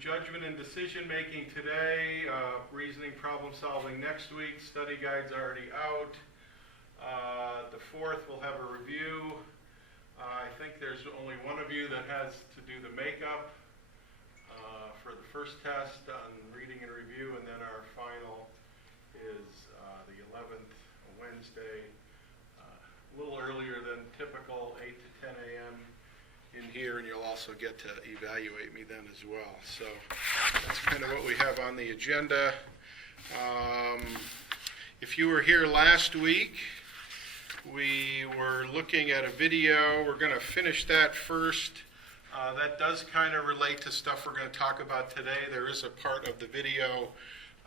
judgment and decision making today, reasoning, problem solving next week. Study guide's already out. The 4th we'll have a review. I think there's only one of you that has to do the makeup for the first test on reading and review, and then our final is the 11th, Wednesday, a little earlier than typical, 8 to 10 a.m. in here, and you'll also get to evaluate me then as well. So that's kind of what we have on the agenda. If you were here last week, we were looking at a video. We're going to finish that first. That does kind of relate to stuff we're going to talk about today. There is a part of the video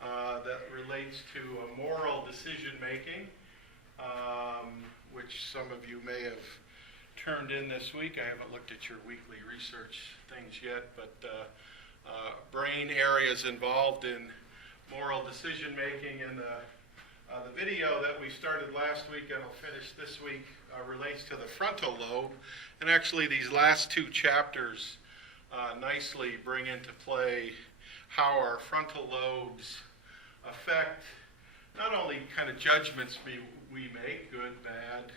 that relates to moral decision making, which some of you may have turned in this week. I haven't looked at your weekly research things yet, but brain areas involved in moral decision making, and the video that we started last week and will finish this week relates to the frontal lobe. And actually these last 2 chapters nicely bring into play how our frontal lobes affect not only kind of judgments we make, good, bad,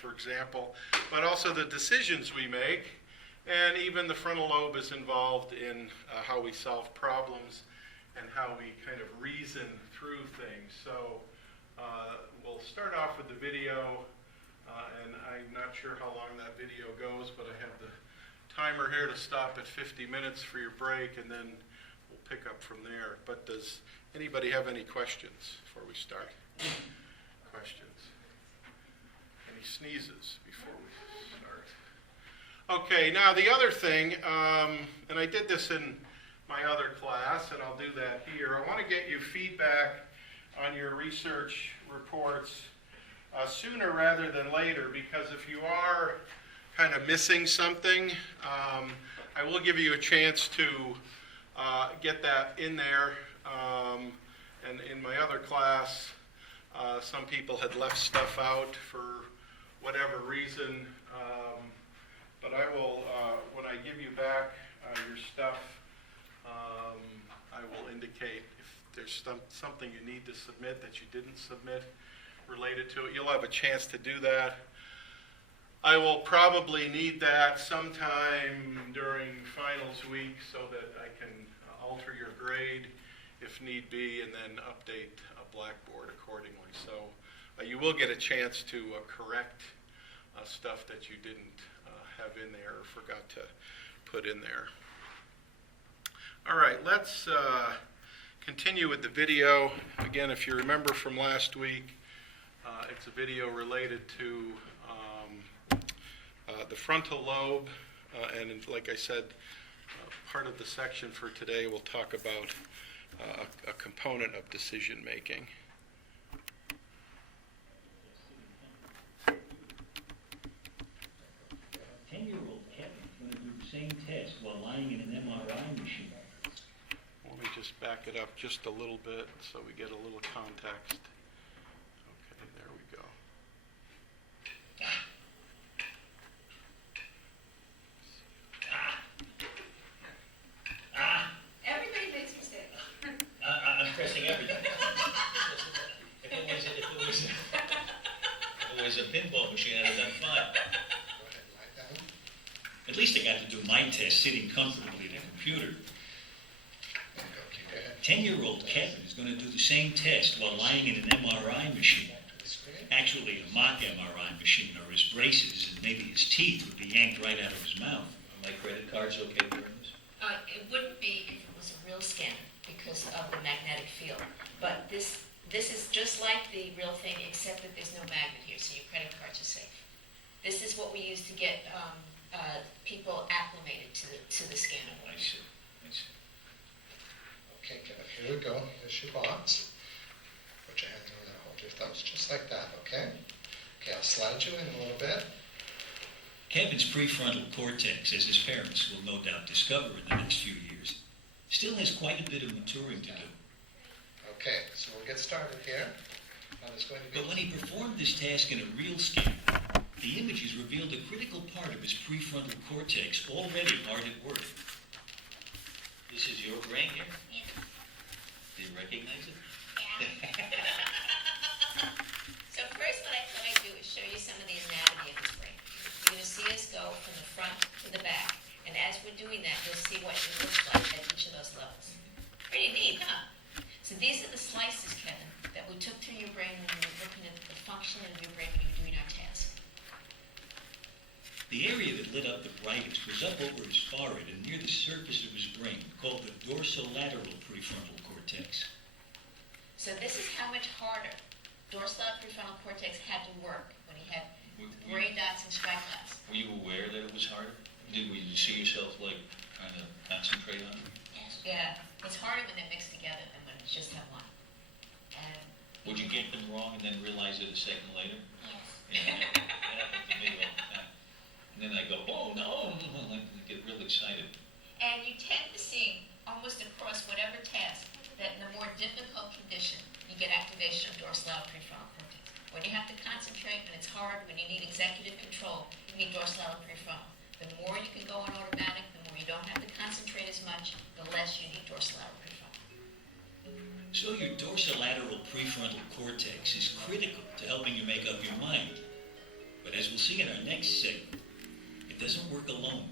for example, but also the decisions we make. And even the frontal lobe is involved in how we solve problems and how we kind of reason through things. So we'll start off with the video, and I'm not sure how long that video goes, but I have the timer here to stop at 50 minutes for your break, and then we'll pick up from there. But does anybody have any questions before we start? Questions? Any sneezes before we start? Okay, now the other thing, and I did this in my other class, and I'll do that here. I want to get you feedback on your research reports sooner rather than later, because if you are kind of missing something, I will give you a chance to get that in there. And in my other class, some people had left stuff out for whatever reason, but I will, when I give you back your stuff, I will indicate if there's something you need to submit that you didn't submit related to it. You'll have a chance to do that. I will probably need that sometime during finals week so that I can alter your grade if need be, and then update Blackboard accordingly. So you will get a chance to correct stuff that you didn't have in there or forgot to put in there. All right, let's continue with the video. Again, if you remember from last week, it's a video related to the frontal lobe, and like I said, part of the section for today will talk about a component of decision making. 10-year-old Kevin is going to do the same test while lying in an MRI machine. Let me just back it up just a little bit so we get a little context. Okay, there we go. Everybody makes mistakes. I'm pressing everything. If it was a pinball machine, I'd have done fine. At least I got to do my test sitting comfortably at a computer. 10-year-old Kevin is going to do the same test while lying in an MRI machine. Actually, a mock MRI machine, or his braces and maybe his teeth would be yanked right out of his mouth. Are my credit cards okay during this? It wouldn't be if it was a real scanner because of the magnetic field. But this is just like the real thing, except that there's no magnet here, so your credit cards are safe. This is what we use to get people acclimated to the scanner. I see. Okay, here we go. Here's your box. Put your hand on there, hold your thumbs just like that, okay? Okay, I'll slide you in a little bit. Kevin's prefrontal cortex, as his parents will no doubt discover in the next few years, still has quite a bit of maturing to do. Okay, so we'll get started here. Now there's going to be... But when he performed this task in a real scanner, the images revealed a critical part of his prefrontal cortex already hard at work. This is doing that, you'll see what it looks like at each of those levels. Pretty neat, huh? So these are the slices, Kevin, that we took through your brain when we were looking at the function of your brain when you were doing our task. The area that lit up the brightest was up over his forehead and near the surface of his brain, called the dorsolateral prefrontal cortex. So this is how much harder dorsolateral prefrontal cortex had to work when he had gray dots and striped dots. Were you aware that it was harder? Did you see yourself like trying to concentrate on it? Yeah, it's harder when they're mixed together than when it's just have one. And Would you get them wrong and then realize it a second later? yes. Yeah, that happened to me all the time. And then I go, oh no, I get real excited. And you tend to see almost across whatever task that in the more difficult condition, you get activation of dorsolateral prefrontal cortex. When you have to concentrate, when it's hard, when you need executive control, you need dorsolateral prefrontal. The more you can go on automatic, the more you don't have to concentrate as much, the less you need dorsolateral prefrontal. So your dorsolateral prefrontal cortex is critical to helping you make up your mind. But as we'll see in our next segment, it doesn't work alone.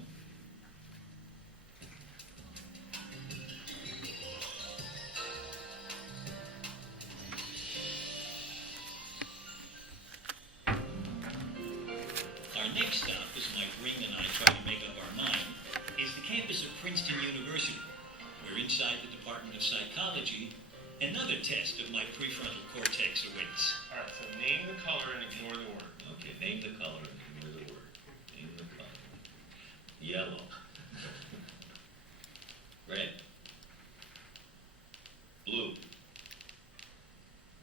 Our next stop, as my brain and I try to make up our mind, is the campus of Princeton University, where inside the Department of Psychology, another test of my prefrontal cortex awaits. All right, so name the color and ignore the word. Okay, name the color and ignore the word. Name the color. Yellow. Red. Blue.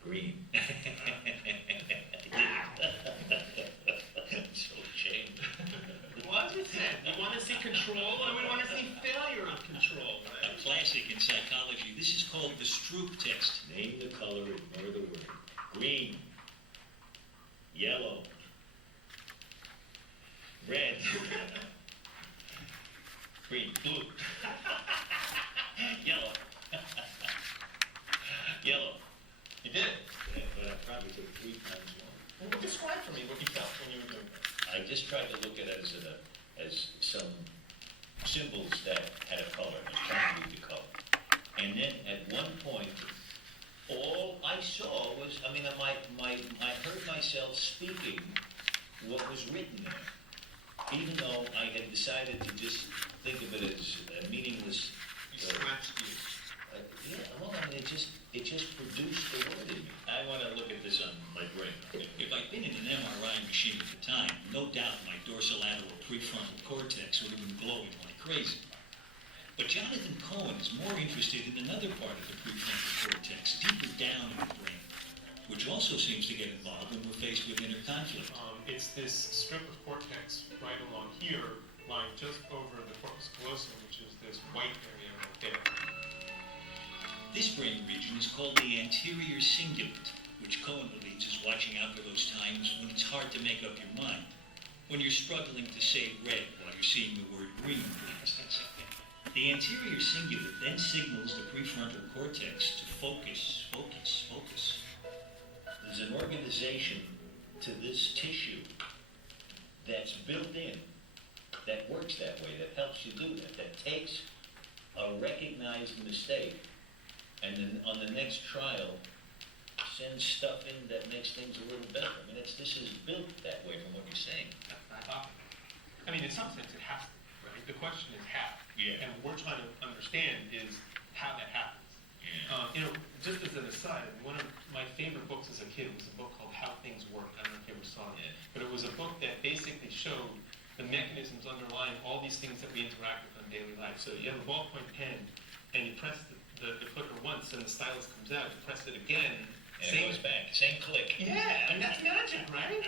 Green. I'm so ashamed. What is that? You want to see control, and we want to see failure of control, A right? classic in psychology. This is called the Stroop test. Name the color, ignore the word. Green. Yellow. Red. Green. Blue. Yellow. Yellow. You did it. Yeah, but I probably took 3 times more. Well, describe for me what you felt when you were doing that. I just tried to look at it as some symbols that had a color, and trying to read the color. And then at one point, all I saw was, I heard myself speaking what was written there. Even though I had decided to just think of it as a meaningless. You scratched you. Yeah, well, it just produced the word in me. I want to look at this on my brain. If I'd been in an MRI machine at the time, no doubt my dorsolateral prefrontal cortex would have been glowing like crazy. But Jonathan Cohen is more interested in another part of the prefrontal cortex, deeper down in the brain, which also seems to get involved when we're faced with inner conflict. It's this strip of cortex right along here, lying just over the corpus callosum, which is this white area right there. This brain region is called the anterior cingulate, which Cohen believes is watching out for those times when it's hard to make up your mind, when you're struggling to say red while you're seeing the word green. The anterior cingulate then signals the prefrontal cortex to focus, focus, focus. There's an organization to this tissue that's built in, that works that way, that helps you do that takes a recognized mistake and then on the next trial sends stuff in that makes things a little better. This is built that way from what you're saying. I mean, in some sense, it has to, right? The question is how. Yeah. And what we're trying to understand is how that happens. Yeah. Just as an aside, one of my favorite books as a kid was a book called How Things Work. I don't know if you ever saw it. Yeah. But it was a book that basically showed the mechanisms underlying all these things that we interact with in daily life. So you have a ballpoint pen, and you press the clicker once, and the stylus comes out. You press it again. And it goes back, same click. Yeah, and that's magic, right?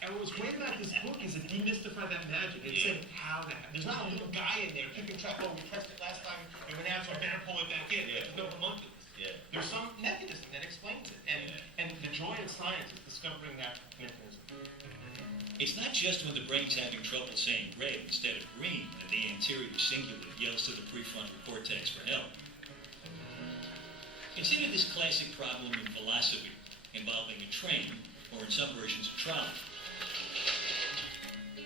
And what was great about this book is it demystified that magic. It said how that happened. There's not a little guy in there keeping track. Oh, we pressed it last time, it went out, so I better pull it back in. Yeah. There's no homunculus. Yeah. There's some mechanism that explains it. And the joy of science is discovering that mechanism. It's not just when the brain's having trouble saying red instead of green that the anterior cingulate yells to the prefrontal cortex for help. Consider this classic problem in philosophy involving a train, or in some versions a trolley.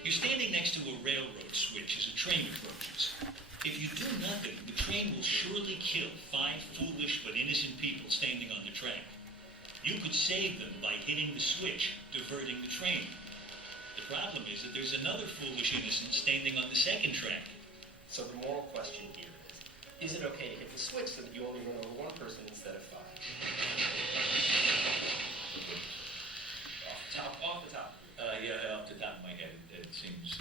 You're standing next to a railroad switch as a train approaches. If you do nothing, the train will surely kill 5 foolish but innocent people standing on the track. You could save them by hitting the switch, diverting the train. The problem is that there's another foolish innocent standing on the second track. So the moral question here is it okay to hit the switch so that you only run over one person instead of 5? Off the top. Yeah, off the top of my head, it seems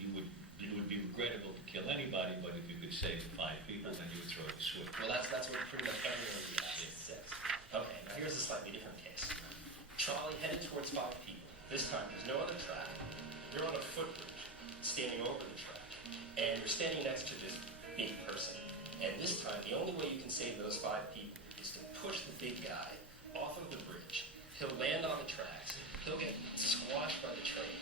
it would be regrettable to kill anybody, but if you could save 5 people, then you would throw the switch. Well, that's what pretty much everyone says. Okay, now here's a slightly different case. Trolley headed towards 5 people. This time there's no other track. You're on a footbridge, standing over the track, and you're standing next to this big person. And this time, the only way you can save those 5 people is to push the big guy off of the bridge. He'll land on the tracks. He'll get squashed by the train.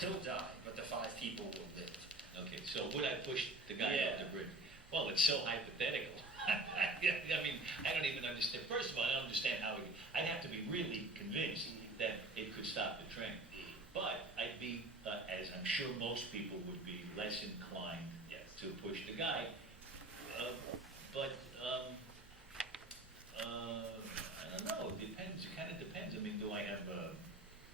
He'll die, but the 5 people will live. Okay, so would I push the guy Yeah. off the bridge? Well, it's so hypothetical. I mean, I don't even understand. First of all, I don't understand how I'd have to be really convinced that it could stop the train. But I'd be, as I'm sure most people would be, less inclined to push the guy. I don't know. It depends. It kind of depends. I mean, do I have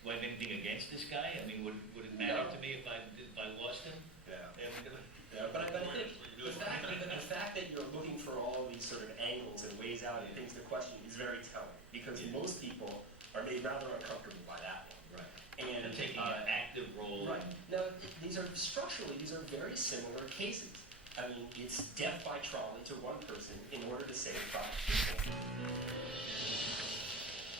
anything against this guy? I mean, would it matter No. to me if I lost him? Yeah. But I think the fact that you're looking for all these sort of angles and ways out and things to question is very telling, because most people are made rather uncomfortable by that one. Right. And And taking an active role. right. Now, these are very similar cases. I mean, it's death by trolley to one person in order to save 5 people.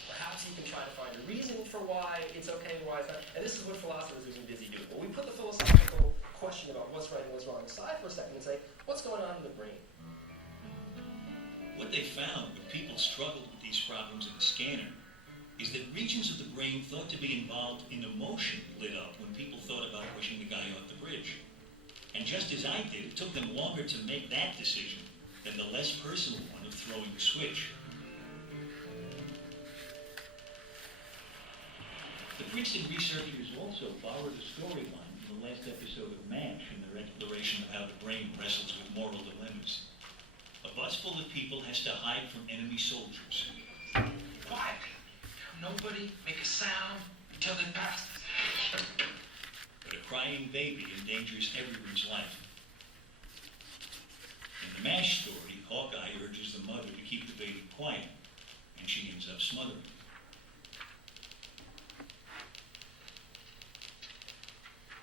Perhaps you can try to find a reason for why it's okay and why it's not. And this is what philosophers have been busy doing. Well, we put the philosophical question about what's right and what's wrong aside for a second and say, what's going on in the brain? What they found when people struggled with these problems in the scanner is that regions of the brain thought to be involved in emotion lit up when people thought about pushing the guy off the bridge. And just as I did, it took them longer to make that decision than the less personal one of throwing the switch. The Princeton researchers also borrowed a storyline from the last episode of MASH in their exploration of how the brain wrestles with moral dilemmas. A bus full of people has to hide from enemy soldiers. Quiet. Nobody make a sound until they pass. But a crying baby endangers everyone's life. In the MASH story, Hawkeye urges the mother to keep the baby quiet, and she ends up smothering.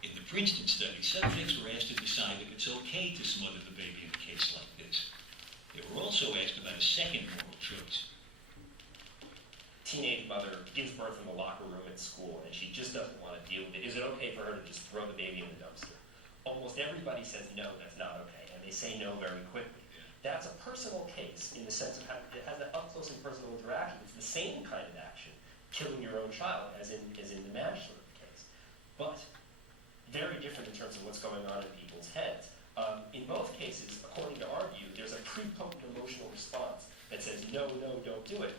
In the Princeton study, subjects were asked to decide if it's okay to smother the baby in a case like this. They were also asked about a second moral choice. Teenage mother gives birth in the locker room at school, and she just doesn't want to deal with it. Is it okay for her to just throw the baby in the dumpster? Almost everybody says no, that's not okay, and they say no very quickly. That's a personal case in the sense of how it has an up-close and personal interaction. It's the same kind of action, killing your own child, as in the MASH sort of case. But very different in terms of what's going on in people's heads. In both cases, according to our view, there's a pre-potent emotional response that says, no, don't do it.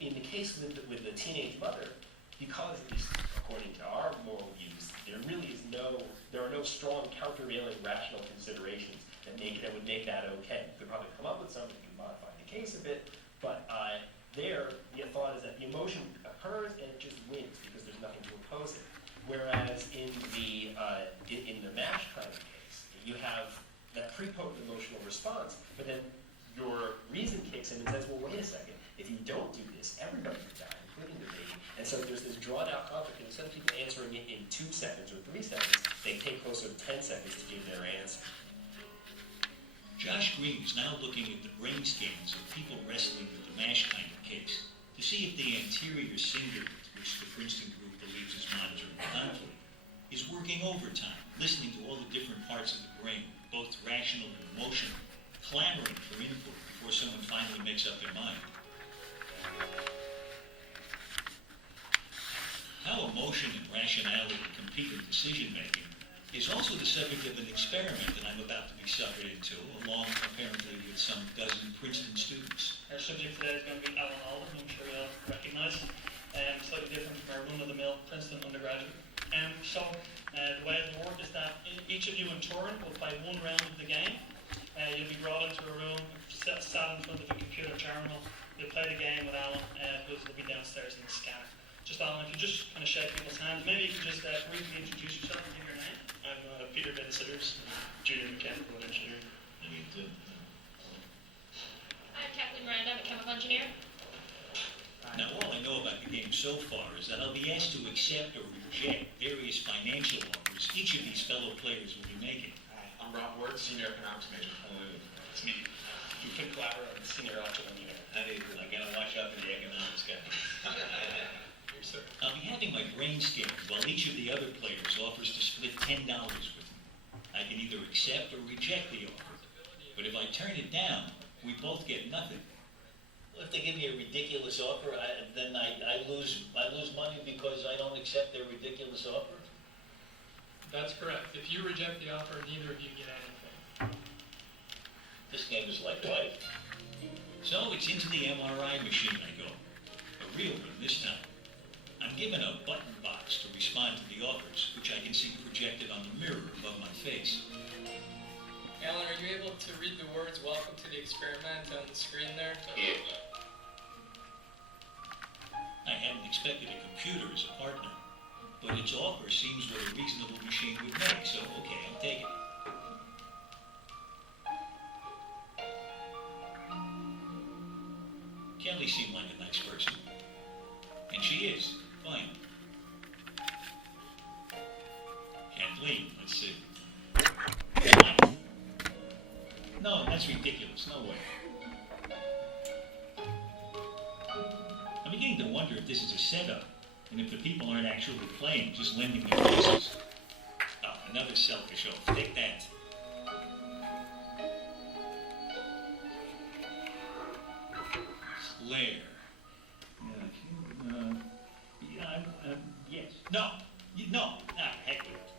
In the case with the teenage mother, because, at least according to our moral views, there are no strong countervailing rational considerations that would make that okay. You could probably come up with some that could modify the case a bit, but the thought is that the emotion occurs and it just wins because there's nothing to oppose it. Whereas in the MASH kind of case, you have that pre-potent emotional response, but then your reason kicks in and says, well, wait a second. If you don't do this, everybody could die, including the baby. And so there's this drawn-out conflict, and instead of people answering it in 2 seconds or 3 seconds, they take closer to 10 seconds to give their answer. Josh Green is now looking at the brain scans of people wrestling with the MASH kind of case to see if the anterior cingulate, which the Princeton group believes is monitoring the conflict, is working overtime, listening to all the different parts of the brain, both rational and emotional, clamoring for input before someone finally makes up their mind. How emotion and rationality compete in decision-making is also the subject of an experiment that I'm about to be suckered into, along apparently with some dozen Princeton students. Our subject today is going to be Alan Alden, who I'm sure you'll recognize. Slightly different from our run-of-the-mill Princeton undergraduate. The way it'll work is that each of you in turn will play one round of the game. You'll be brought into a room, sat in front of a computer terminal. You'll play the game with Alan, who will be downstairs in the scanner. Just Alan, if you just kind of shake people's hands, maybe you can just briefly introduce yourself and give your name. I'm Peter Bensitters, junior mechanical engineer. I'm Kathleen Miranda, I'm a chemical engineer. Now, all I know about the game so far is that I'll be asked to accept or reject various financial offers each of these fellow players will be making. I'm Rob Ward, senior economics major. It's me. You can collaborate with senior electrical engineer. I gotta watch out for the economics guy. Here, sir. I'll be having my brain scanned while each of the other players offers to split $10 with me. I can either accept or reject the offer. But if I turn it down, we both get nothing. If they give me a ridiculous offer, then I lose money because I don't accept their ridiculous offer? That's correct. If you reject the offer, neither of you get anything. This game is like life. So it's into the MRI machine I go. A real one this time. I'm given a button box to respond to the offers, which I can see projected on the mirror above my face. Alan, are you able to read the words "Welcome to the experiment" on the screen there? I hadn't expected a computer as a partner, but its offer seems what a reasonable machine would make, so okay, I'll take it. Kelly seemed like a nice person. And she is. Fine. Kathleen, let's see. No, that's ridiculous. No way. I'm beginning to wonder if this is a setup, and if the people aren't actually playing, just lending their voices. Oh, another selfish oath. Take that. Claire. Yes. No. No. Ah, heck with it.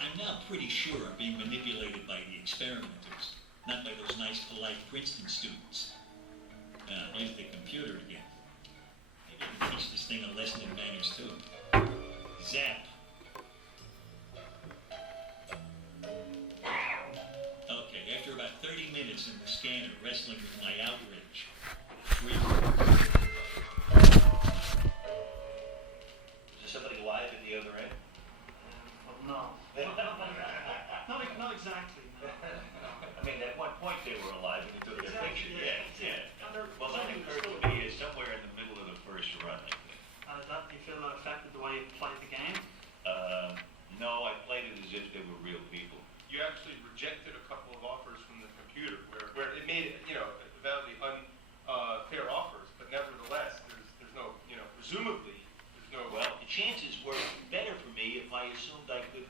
I'm now pretty sure I'm being manipulated by the experimenters, not by those nice, polite Princeton students. Here's the computer again. Maybe I can teach this thing a lesson in manners, too. Zap. Okay, after about 30 minutes in the scanner wrestling with my outrage, free. Is there somebody live at the other end? No. Not exactly. No. I mean, at one point they were alive and they took their picture. Yeah. Well, that Something occurred to me is somewhere in the middle of the first run, I think. Do you feel that affected the way you played the game? No, I played it as if they were real people. You actually rejected a couple of offers from the computer where it made it, validly unfair offers, but nevertheless, there's no, presumably, there's no. Well, the chances were better for me if I assumed I could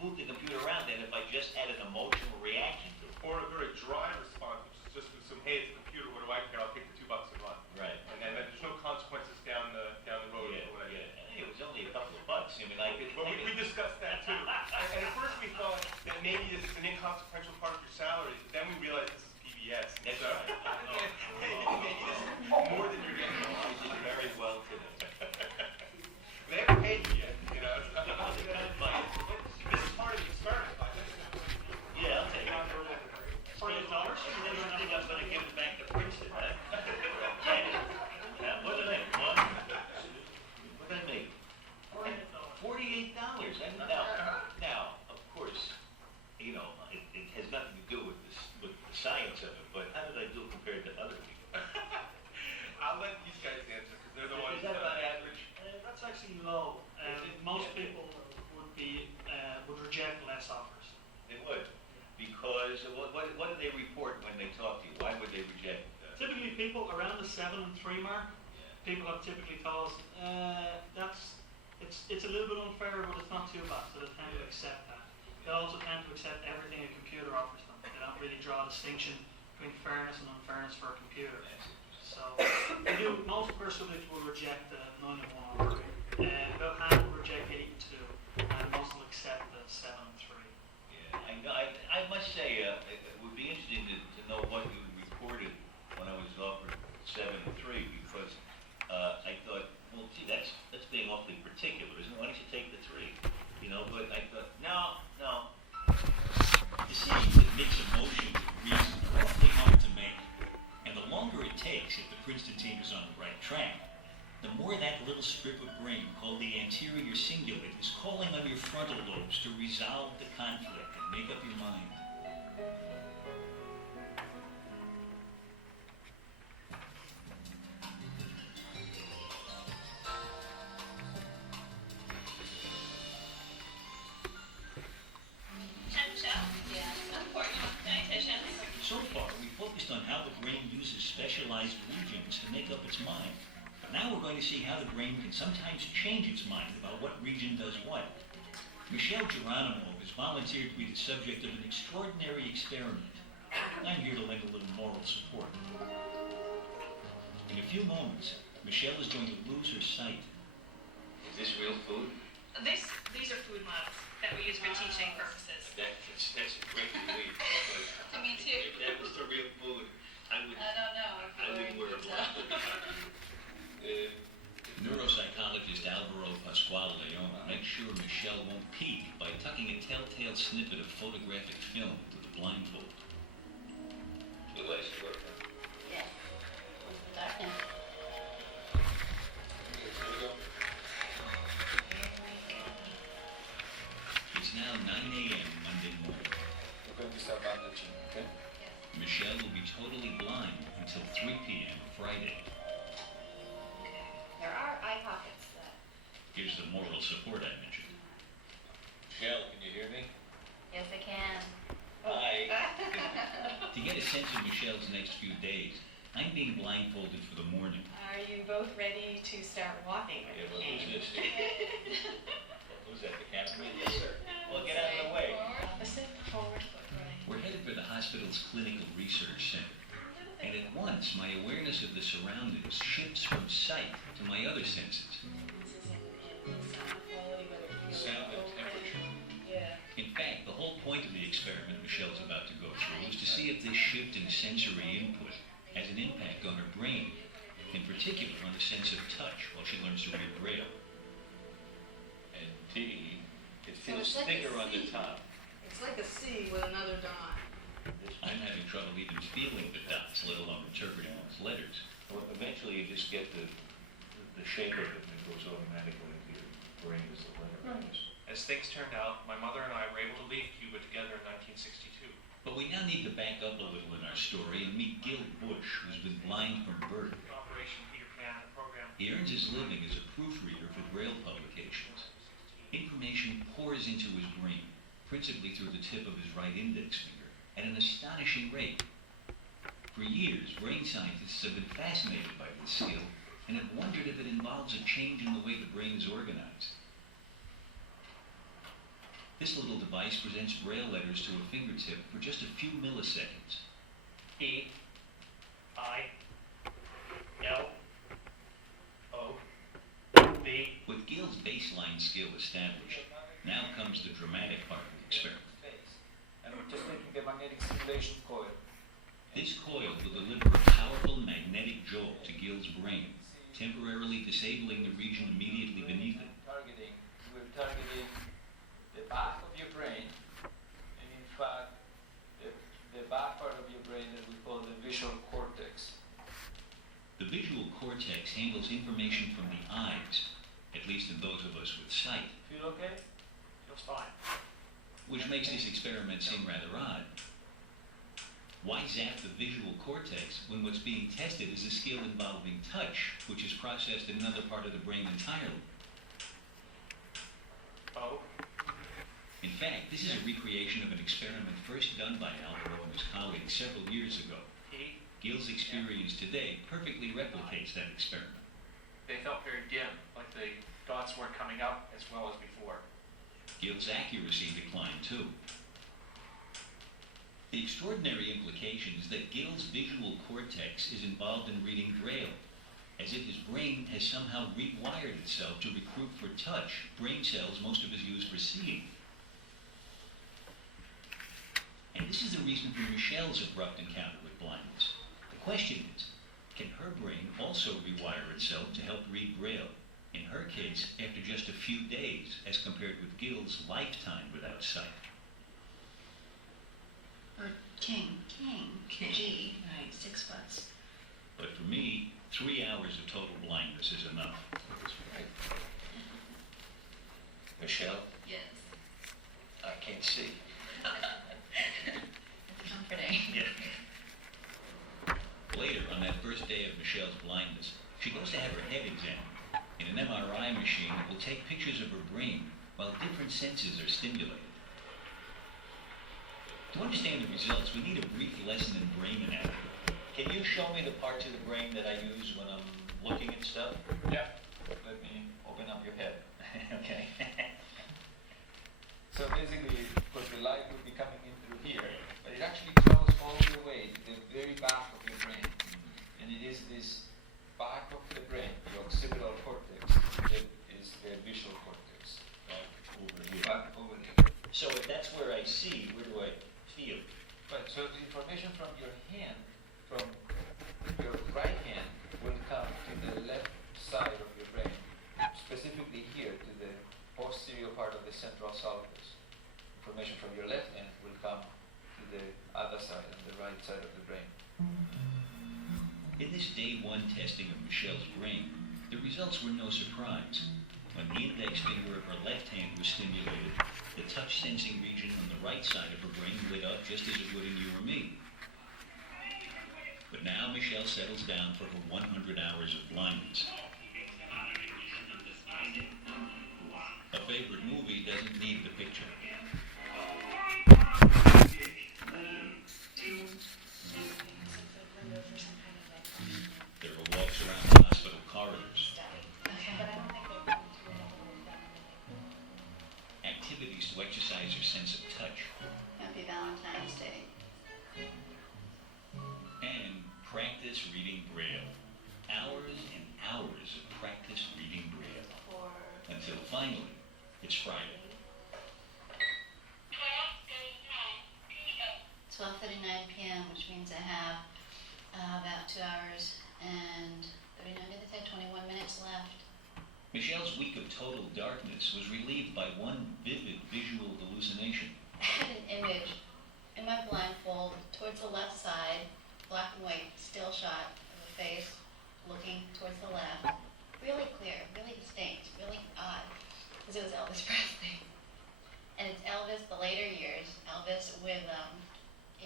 move the computer around than if I just had an emotional reaction to it. Or a very dry response, which is just assume, hey, it's a computer, what do I care? I'll take the $2 and run. Right. And then there's no consequences down the road. Yeah, or whatever. yeah. And it was only a couple of bucks. I mean, I could. But we discussed that too. And at first we thought that maybe this is an inconsequential part of your salary, but then we realized this is PBS. That's So, right. maybe this is more than you're getting. I did very well today. They haven't paid you yet, This is part of the experiment, I think. Yeah, I'll take it. $48? I think I'm going to give it back to Princeton, huh? What did I make? What did I make? $48. Now, of course, it has nothing to do with the science of it, but how did I do compared to other people? I'll let these guys answer, because they're the ones. Is that about average? That's actually low. Most people would reject less offers. They would, because what did they report when they talk to you? Why would they reject? Typically, people around the 7 and 3 mark, people have typically told us it's a little bit unfair, but it's not too bad, so they tend to accept that. They also tend to accept everything a computer offers them. They don't really draw a distinction between fairness and unfairness for a computer. So most personally will reject the 9 and 1 offer. About half will reject 8 and 2, and most will accept the 7 and 3. Yeah, I must say, it would be interesting to know what you reported when I was offered 7 and 3, because I but I thought, no. Decisions that mix emotion with reason are awfully hard to make. And the longer it takes if the Princeton team is on the right track, the more that little strip of brain called the anterior cingulate is calling on your frontal lobes to resolve the conflict and make up your mind. Hi, Michelle. Yeah. I'm Courtney, dietitian. So far, we focused on how the brain uses specialized regions to make up its mind. But now we're going to see how the brain can sometimes change its mind about what region does what. Michelle Geronimo has volunteered to be the subject of an extraordinary experiment. I'm here to lend a little moral support. In a few moments, Michelle is going to lose her sight. Is this real food? These are food models that we use for teaching purposes. That's a great relief. Because To me too. if that was the real food, I I don't know. I wouldn't wear a blindfold. Neuropsychologist Alvaro Pascual Leon makes sure Michelle won't peek by tucking a telltale snippet of photographic film into the blindfold. The lights work. Yeah. Darkness. It's now 9 a.m. Monday morning. We're going to start out the gym, okay? Michelle will be totally blind until 3 p.m. Friday. There are eye pockets that. Here's the moral support I mentioned. Michelle, can you hear me? Yes, I can. Hi. To get a sense of Michelle's next few days, I'm being blindfolded for the morning. Are you both ready to start walking with Yeah, the well, who's cane? this? Who's that, the cameraman? Yes, sir. Well, get out of the way. Opposite, forward foot, right. We're headed for the hospital's clinical research center. And at once, my awareness of the surroundings shifts from sight to my other senses. Sound and temperature. Yeah. In fact, the whole point of the experiment Michelle's about to go through is to see if this shift in sensory input has an impact on her brain, in particular on the sense of touch while she learns to read Braille. And T, it So feels it's like a thicker on the C. top. It's like a C with another dot. I'm having trouble even feeling the dots, let alone interpreting those letters. Well, eventually you just get the shape of it and it goes automatically into your brain as the letter. As things turned out, my mother and I were able to leave Cuba together in 1962. But we now need to back up a little in our story and meet Gil Bush, who's been blind from birth. Operation Peter Pan program. He earns his living as a proofreader for Braille publications. Information pours into his brain, principally through the tip of his right index finger, at an astonishing rate. For years, brain scientists have been fascinated by this skill and have wondered if it involves a change in the way the brain is organized. This little device presents Braille letters to a fingertip for just a few milliseconds. E, I, L, O, B. With Gil's baseline skill established, now comes the dramatic part of the experiment. And we're just making a magnetic stimulation coil. This coil will deliver a powerful magnetic jolt to Gil's brain, temporarily disabling the region immediately beneath it. We're targeting the back of your brain, and in fact, the back part of your brain that we call the visual cortex. The visual cortex handles information from the eyes, at least in those of us with sight, Feel okay? Feels fine. which makes this experiment seem rather odd. Why zap the visual cortex when what's being tested is a skill involving touch, which is processed in another part of the brain entirely? O, In fact, this is a recreation of an experiment first done by Alvaro and his colleagues several years ago. P. Gil's experience today perfectly replicates that experiment. They felt very dim, like the dots weren't coming up as well as before. Gil's accuracy declined too. The extraordinary implication is that Gil's visual cortex is involved in reading Braille, as if his brain has somehow rewired itself to recruit for touch brain cells most of us use for seeing. And this is the reason for Michelle's abrupt encounter with blindness. The question is, can her brain also rewire itself to help read Braille? In her case, after just a few days, as compared with Gil's lifetime without sight. Or king. G. Right. 6 bucks. But for me, 3 hours of total blindness is enough. Michelle, Yes. I can't see. It's comforting. Later, on that first day of Michelle's blindness, she goes to have her head examined in an MRI machine that will take pictures of her brain while different senses are stimulated. To understand the results, we need a brief lesson in brain anatomy. Can you show me the parts of the brain that I use when I'm looking at stuff? Yeah, let me open up your head. Okay. So basically, because the light would be coming in through here, but it actually travels all the way to the very back of your brain. And it is this back of the brain, the occipital cortex, that is the visual cortex. Back over here. Back over there. So if that's where I see, where do I feel? Right, so the information from your hand, from your right hand, will come to the left side of your brain, specifically here to the posterior part of the central sulcus. Information from your left hand will come to the other side, on the right side of the brain. In this day one testing of Michelle's brain, the results were no surprise. When the index finger of her left hand was stimulated, the touch sensing region on the right side of her brain lit up just as it would in you or me. But now Michelle settles down for her 100 hours of blindness. A favorite movie doesn't need the picture. There are walks around the hospital corridors. Activities to exercise your sense of touch. Happy Valentine's Day. And practice reading Braille. Hours and hours of practice reading Braille. Until finally, it's Friday. 12:39 p.m., which means I have about 2 hours and 39, did they say 21 minutes left? Michelle's week of total darkness was relieved by one vivid visual hallucination. I had an image in my blindfold towards the left side, black and white still shot of a face looking towards the left. Really clear, really distinct, really odd, because it was Elvis Presley. And it's Elvis, the later years, Elvis with,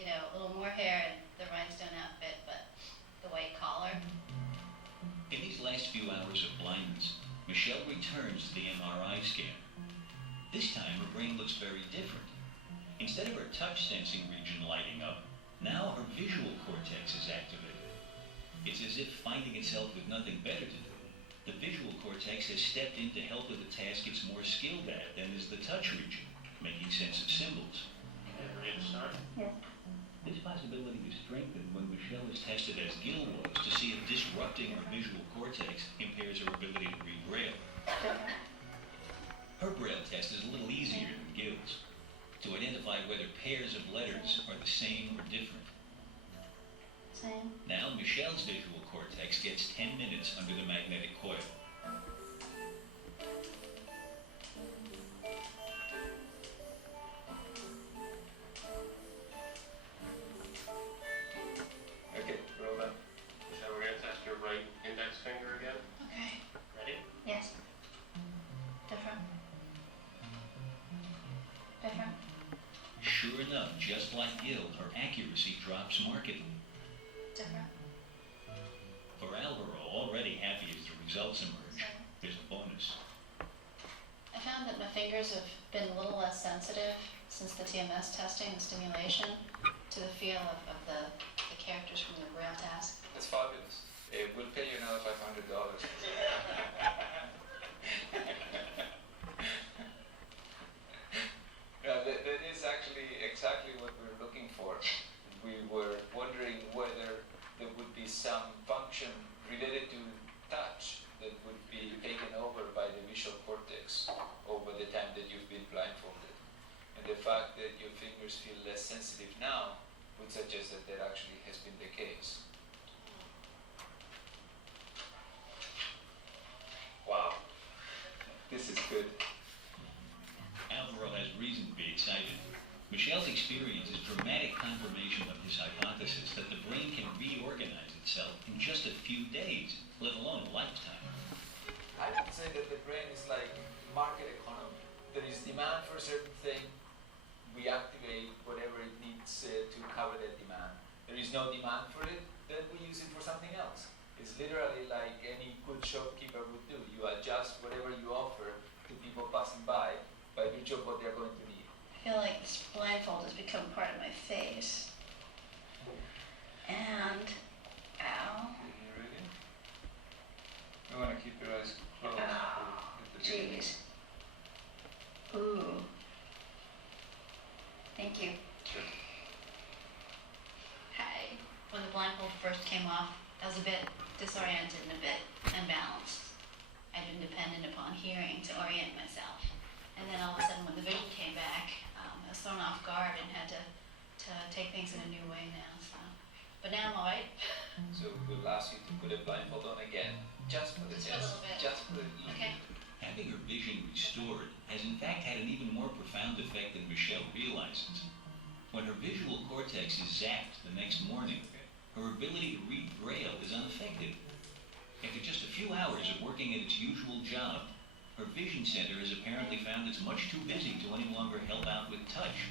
a little more hair and the rhinestone outfit, but the white collar. In these last few hours of blindness, Michelle returns to the MRI scan. This time, her brain looks very different. Instead of her touch sensing region lighting up, now her visual cortex is activated. It's as if finding itself with nothing better to do, the visual cortex has stepped in to help with a task it's more skilled at than is the touch region, making sense of symbols. Ready to start? Yeah. This possibility is strengthened when Michelle is tested as Gil was to see if disrupting her visual cortex impairs her ability to read Braille. Her Braille test is a little easier than Gil's, to identify whether pairs of letters are the same or different. Same. Now Michelle's visual cortex gets 10 minutes under the magnetic coil. Okay, roll that. So we're going to test your right index finger again. Okay. Ready? Yes. Different. Different. Sure enough, just like Gil, her accuracy drops markedly. Different. For Alvaro, already happy as the results emerge, there's a bonus. I found that my fingers have been a little less sensitive since the TMS testing and stimulation to the feel of the characters from the Braille task. That's fabulous. We'll pay you another $500. That is actually exactly what we're looking for. We were wondering whether there would be some function related to touch that would be taken over by the visual cortex over the time that you've been blindfolded. And the fact that your fingers feel less sensitive now would suggest that that actually has been the case. Wow. this is good. Alvaro has reason to be excited. Michelle's experience is dramatic confirmation of his hypothesis that the brain can reorganize itself in just a few days, let alone a lifetime. I would say that the brain is like market economy. There is demand for a certain thing, we activate whatever it needs to cover that demand. There is no demand for it, then we use it for something else. It's literally like any good shopkeeper would do. You adjust whatever you offer to people passing by virtue of what they're going to need. I feel like this blindfold has become part of my face. And, ow. Are you ready? You want to keep your eyes closed. Jeez. Ooh. Thank you. Sure. Hi. When the blindfold first came off, I was a bit disoriented and a bit unbalanced. I'd been dependent upon hearing to orient myself. And then all of a sudden when the vision came back, I was thrown off guard and had to take things in a new way now. So. But now I'm all right. So we'll ask you to put a blindfold on again, just for the Just a test. little bit. Just for the Okay. Having her vision restored has in fact had an even more profound effect than Michelle realizes. When her visual cortex is zapped the next morning, her ability to read Braille is unaffected. After just a few hours of working at its usual job, her vision center has apparently found it's much too busy to any longer help out with touch.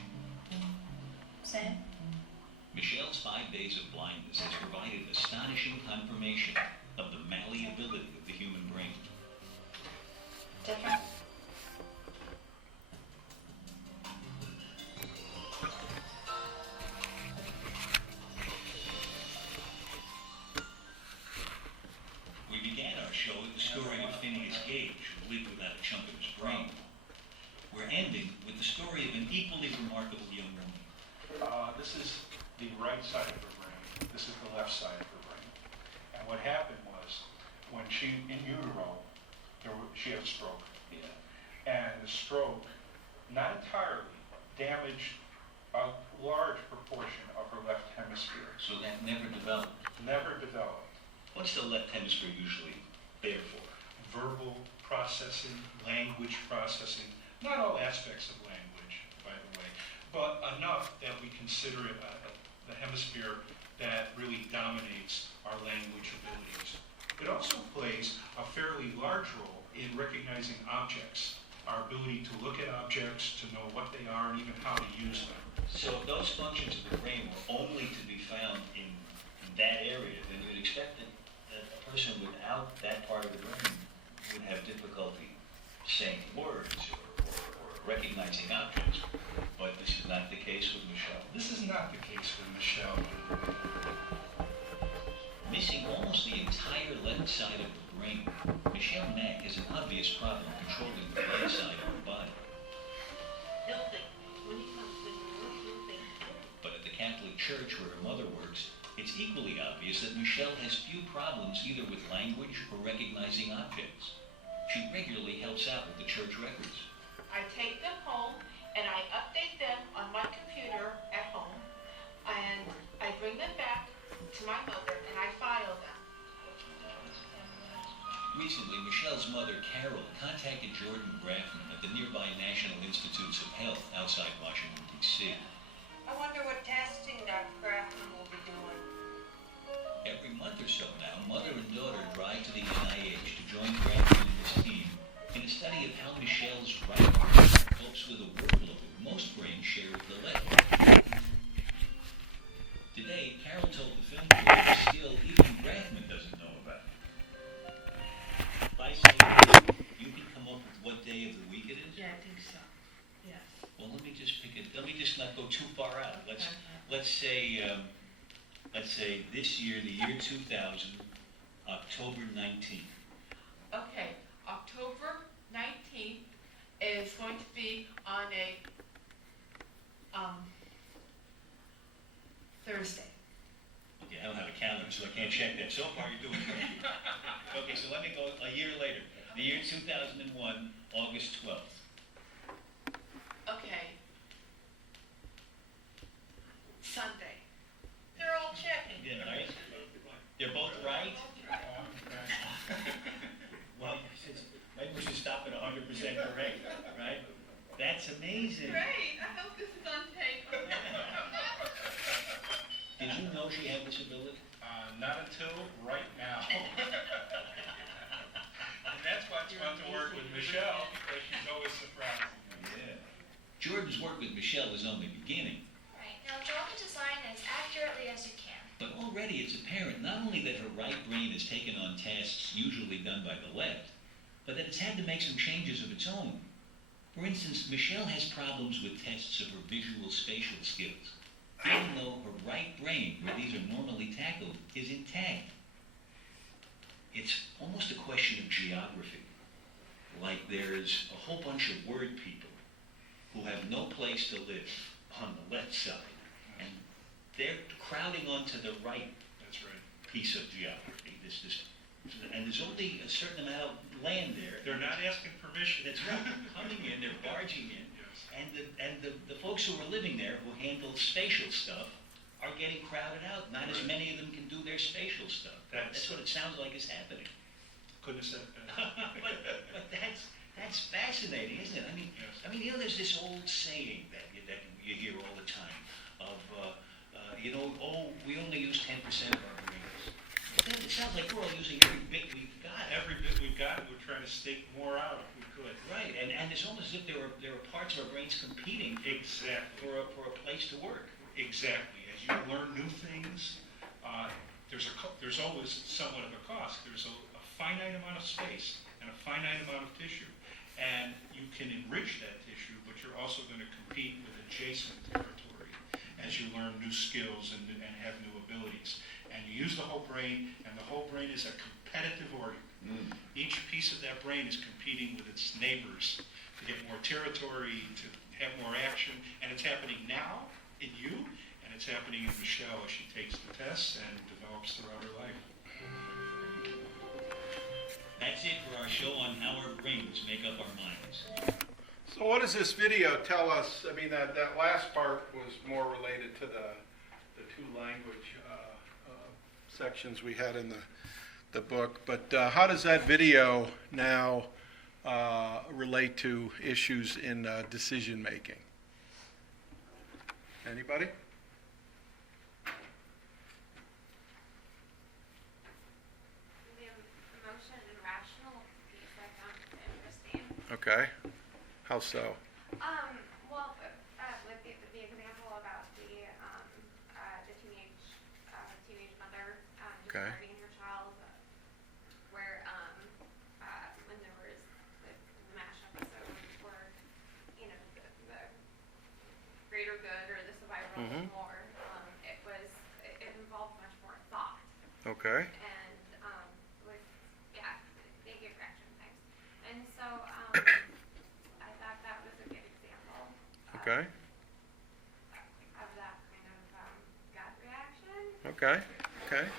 Same. Michelle's 5 days of blindness has provided astonishing confirmation of the malleability of the human brain. Different. We began our show with the story of Phineas Gage, who lived without a chunk of his brain. We're ending with the story of an equally remarkable young woman. This is the right side of her brain. This is the left side of her brain. And what happened was, when she, in utero, she had a stroke. Yeah. And the stroke, not entirely, damaged a large proportion of her left hemisphere. So that never developed. Never developed. What's the left hemisphere usually there for? Verbal processing, language processing, not all aspects of language, by the way, but enough that we consider it the hemisphere that really dominates our language abilities. It also plays a fairly large role in recognizing objects, our ability to look at objects, to know what they are, and even how to use them. So if those functions of the brain were only to be found in that area, then you'd expect that a person without that part of the brain would have difficulty saying words or recognizing objects. But this is not the case with Michelle. This is not the case with Michelle. Missing almost the entire left side of the brain, Michelle Mack has an obvious problem controlling the right side of her body. But at the Catholic Church where her mother works, it's equally obvious that Michelle has few problems either with language or recognizing objects. She regularly helps out with the church records. I take them home and I update them on my computer at home, and I bring them back to my mother and I file them. Recently, Michelle's mother, Carol, contacted Jordan Graffman at the nearby National Institutes of Health outside Washington, D.C. I wonder what testing Dr. Graffman will be doing. Every month or so now, mother and daughter drive to the NIH to join Graffman and his team in a study of how Michelle's right brain copes with a workload most brains share with the left. Today, Carol told the film crew a skill even Graffman doesn't know about. By saying, you can come up with what day of the week it is? Yeah, I think so. Yes. Well, let me just not go too far out. Let's say this year, the year 2000, October 19th. Okay, October 19th is going to be on a Thursday. Okay, I don't have a calendar, so I can't check that. So far, you're doing great. Okay, so let me go a year later. The year 2001, August 12th. Okay. Sunday. They're all checking. Yeah, right? They're both right? Well, maybe we should stop at 100%. amazing. Great, I hope this is on tape. Did you know she had this ability? Not until right now. And that's why it's fun to work with Michelle, because she's always surprising me. Yeah. Jordan's work with Michelle is only beginning. Right, now draw the design as accurately as you can. But already it's apparent not only that her right brain has taken on tasks usually done by the left, but that it's had to make some changes of its own. For instance, Michelle has problems with tests of her visual spatial skills, even though her right brain, where these are normally tackled, is intact. It's almost a question of geography. Like there's a whole bunch of word people who have no place to live on the left side, and they're crowding onto the right piece of geography. And there's only a certain amount of land there. They're not asking permission. That's right. They're coming in, they're barging in. And the folks who are living there who handle spatial stuff are getting crowded out. Not as many of them can do their spatial stuff. That's what it sounds like is happening. Couldn't have said it better. but that's fascinating, isn't it? I mean, there's this old saying that you hear all the time of, we only use 10% of our brains. But then it sounds like we're all using every bit we've got. Every bit we've got, we're trying to stake more out if we could. Right, and it's almost as if there are parts of our brains competing Exactly. for a place to work. Exactly. As you learn new things, there's always somewhat of a cost. There's a finite amount of space and a finite amount of tissue. And you can enrich that tissue, but you're also going to compete with adjacent territory as you learn new skills and have new abilities. And you use the whole brain, and the whole brain is a competitive organ. Each piece of that brain is competing with its neighbors to get more territory, to have more action, and it's happening now in you, and it's happening in Michelle as she takes the tests and develops throughout her life. That's it for our show on how our brains make up our minds. So what does this video tell us? I mean, that last part was more related to the two language sections we had in the book. But how does that video now relate to issues in decision making? Anybody? The emotion and rational piece I found interesting. Okay. How so? Well, with the example about the teenage mother Okay. describing her child, where when there was the MASH episode, where the greater good or the survival of the more, it involved much more thought. Okay. And negative reaction times. And so I thought that was a good example. Okay. Of that kind of gut reaction. Okay. Okay.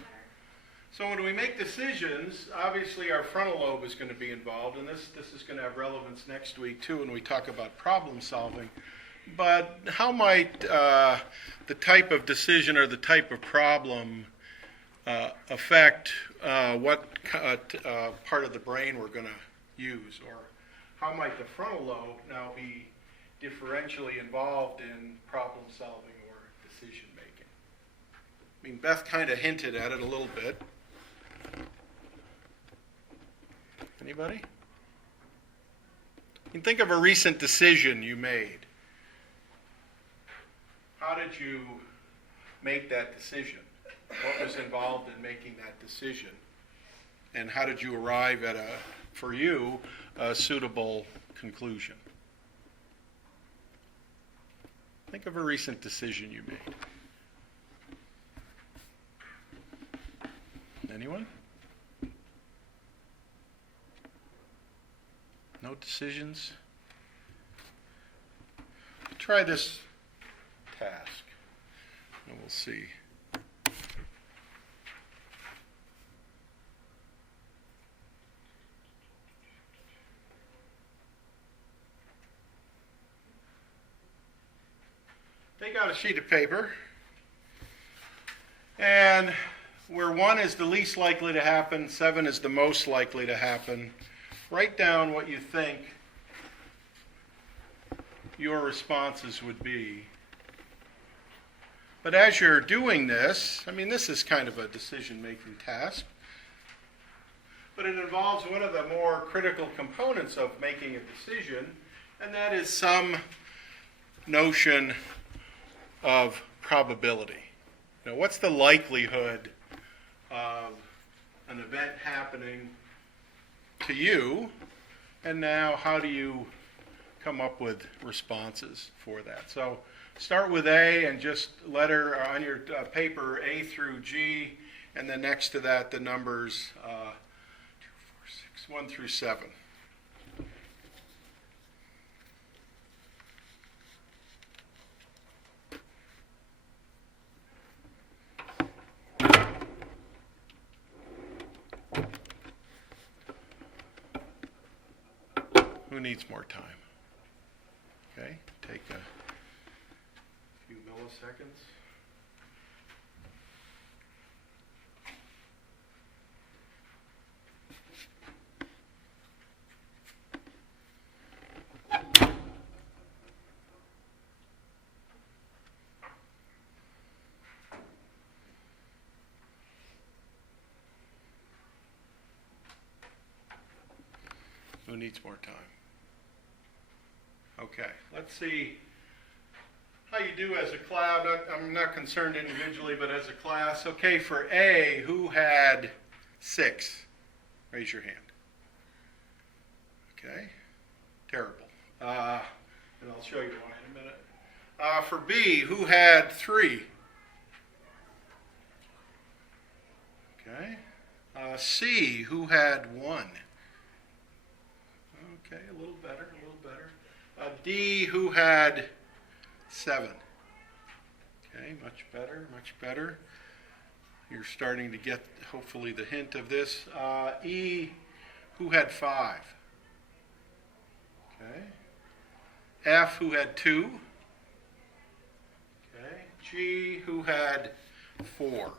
So when we make decisions, obviously our frontal lobe is going to be involved, and this is going to have relevance next week too when we talk about problem solving. But how might the type of decision or the type of problem affect what part of the brain we're going to use? Or how might the frontal lobe now be differentially involved in problem solving or decision making? I mean, Beth kind of hinted at it a little bit. Anybody? You can think of a recent decision you made. How did you make that decision? What was involved in making that decision? And how did you arrive at for you, a suitable conclusion? Think of a recent decision you made. Anyone? No decisions? Try this task, and we'll see. Take out a sheet of paper, and where 1 is the least likely to happen, 7 is the most likely to happen, write down what you think your responses would be. But as you're doing this, I mean, this is kind of a decision-making task, but it involves one of the more critical components of making a decision, and that is some notion of probability. You know, what's the likelihood of an event happening to you, and now how do you come up with responses for that? So start with A and just letter on your paper A through G, and then next to that the numbers 2, 4, 6, 1 through 7. Who needs more time? Okay, take a few milliseconds. Who needs more time? Okay, let's see how you do as a class. I'm not concerned individually, but as a class. Okay, for A, who had 6? Raise your hand. Okay, terrible. And I'll show you why in a minute. For B, who had 3? Okay. C, who had 1? Okay, a little better, a little better. D, who had 7? Okay, much better, much better. You're starting to get, hopefully, the hint of this. E, who had 5? Okay. F, who had 2? Okay. G, who had 4? Okay.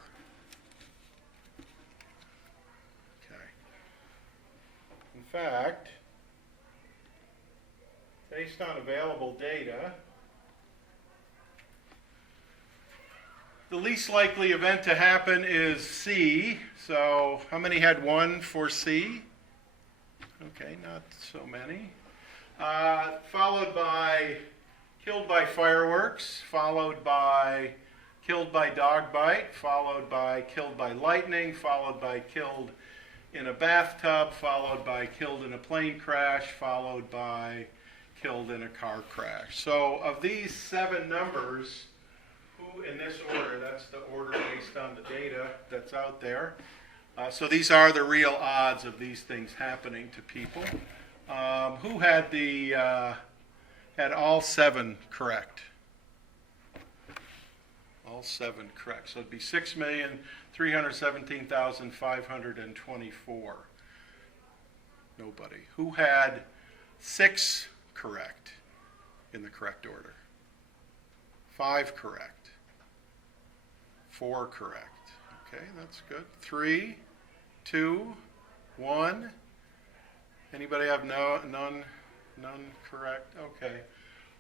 In fact, based on available data, the least likely event to happen is C. So how many had 1 for C? Okay, not so many. Followed by killed by fireworks, followed by killed by dog bite, followed by killed by lightning, followed by killed in a bathtub, followed by killed in a plane crash, followed by killed in a car crash. So of these 7 numbers, who in this order, that's the order based on the data that's out there. So these are the real odds of these things happening to people. Who had had all 7 correct? All 7 correct. So it'd be 6,317,524. Nobody. Who had 6 correct in the correct order? 5 correct. 4 correct. Okay, that's good. 3, 2, 1. Anybody have none correct? Okay.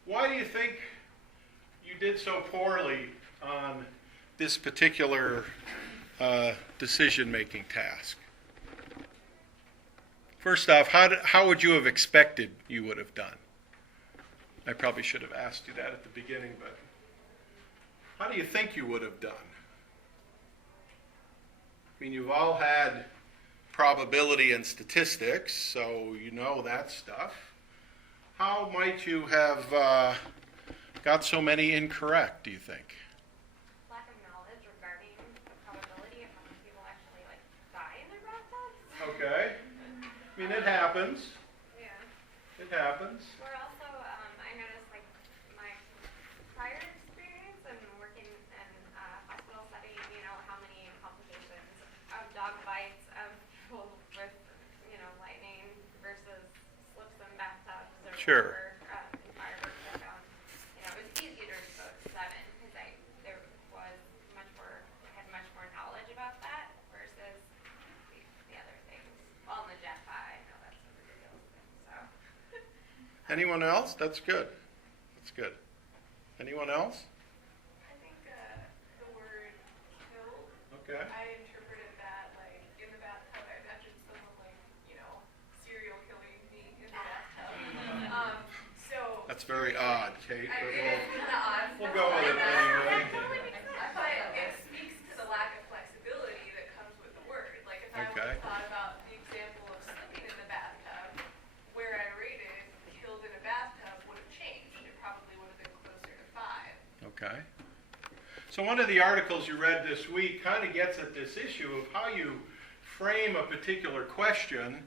Why do you think you did so poorly on this particular decision-making task? First off, how would you have expected you would have done? I probably should have asked you that at the beginning, but how do you think you would have done? I mean, you've all had probability and statistics, so you know that stuff. How might you have got so many incorrect, do you think? Lack of knowledge regarding the probability of how many people actually die in their bathtubs. Okay. I mean, it happens. Yeah. It happens. Or also, I noticed my prior experience and working in a hospital setting, how many complications of dog bites, of people with, lightning versus slips in bathtubs or Sure. whatever, in fireworks I found. It was easier to go to 7 because there was had much more knowledge about that versus the other things. Well, in the jet I know that's a ridiculous thing, so. Anyone else? That's good. That's good. Anyone else? I think the word killed, Okay. I interpreted that like in the bathtub. I imagined someone like, serial killing me in the bathtub. So That's very odd, Kate. I But mean, it's kind of odd. we'll go with it anyway. That totally makes sense. But it speaks to the lack of flexibility that comes with the word. Like if I would Okay. have thought about the example of slipping in the bathtub, where I rated killed in a bathtub would have changed. It probably would have been closer to 5. Okay. So one of the articles you read this week kind of gets at this issue of how you frame a particular question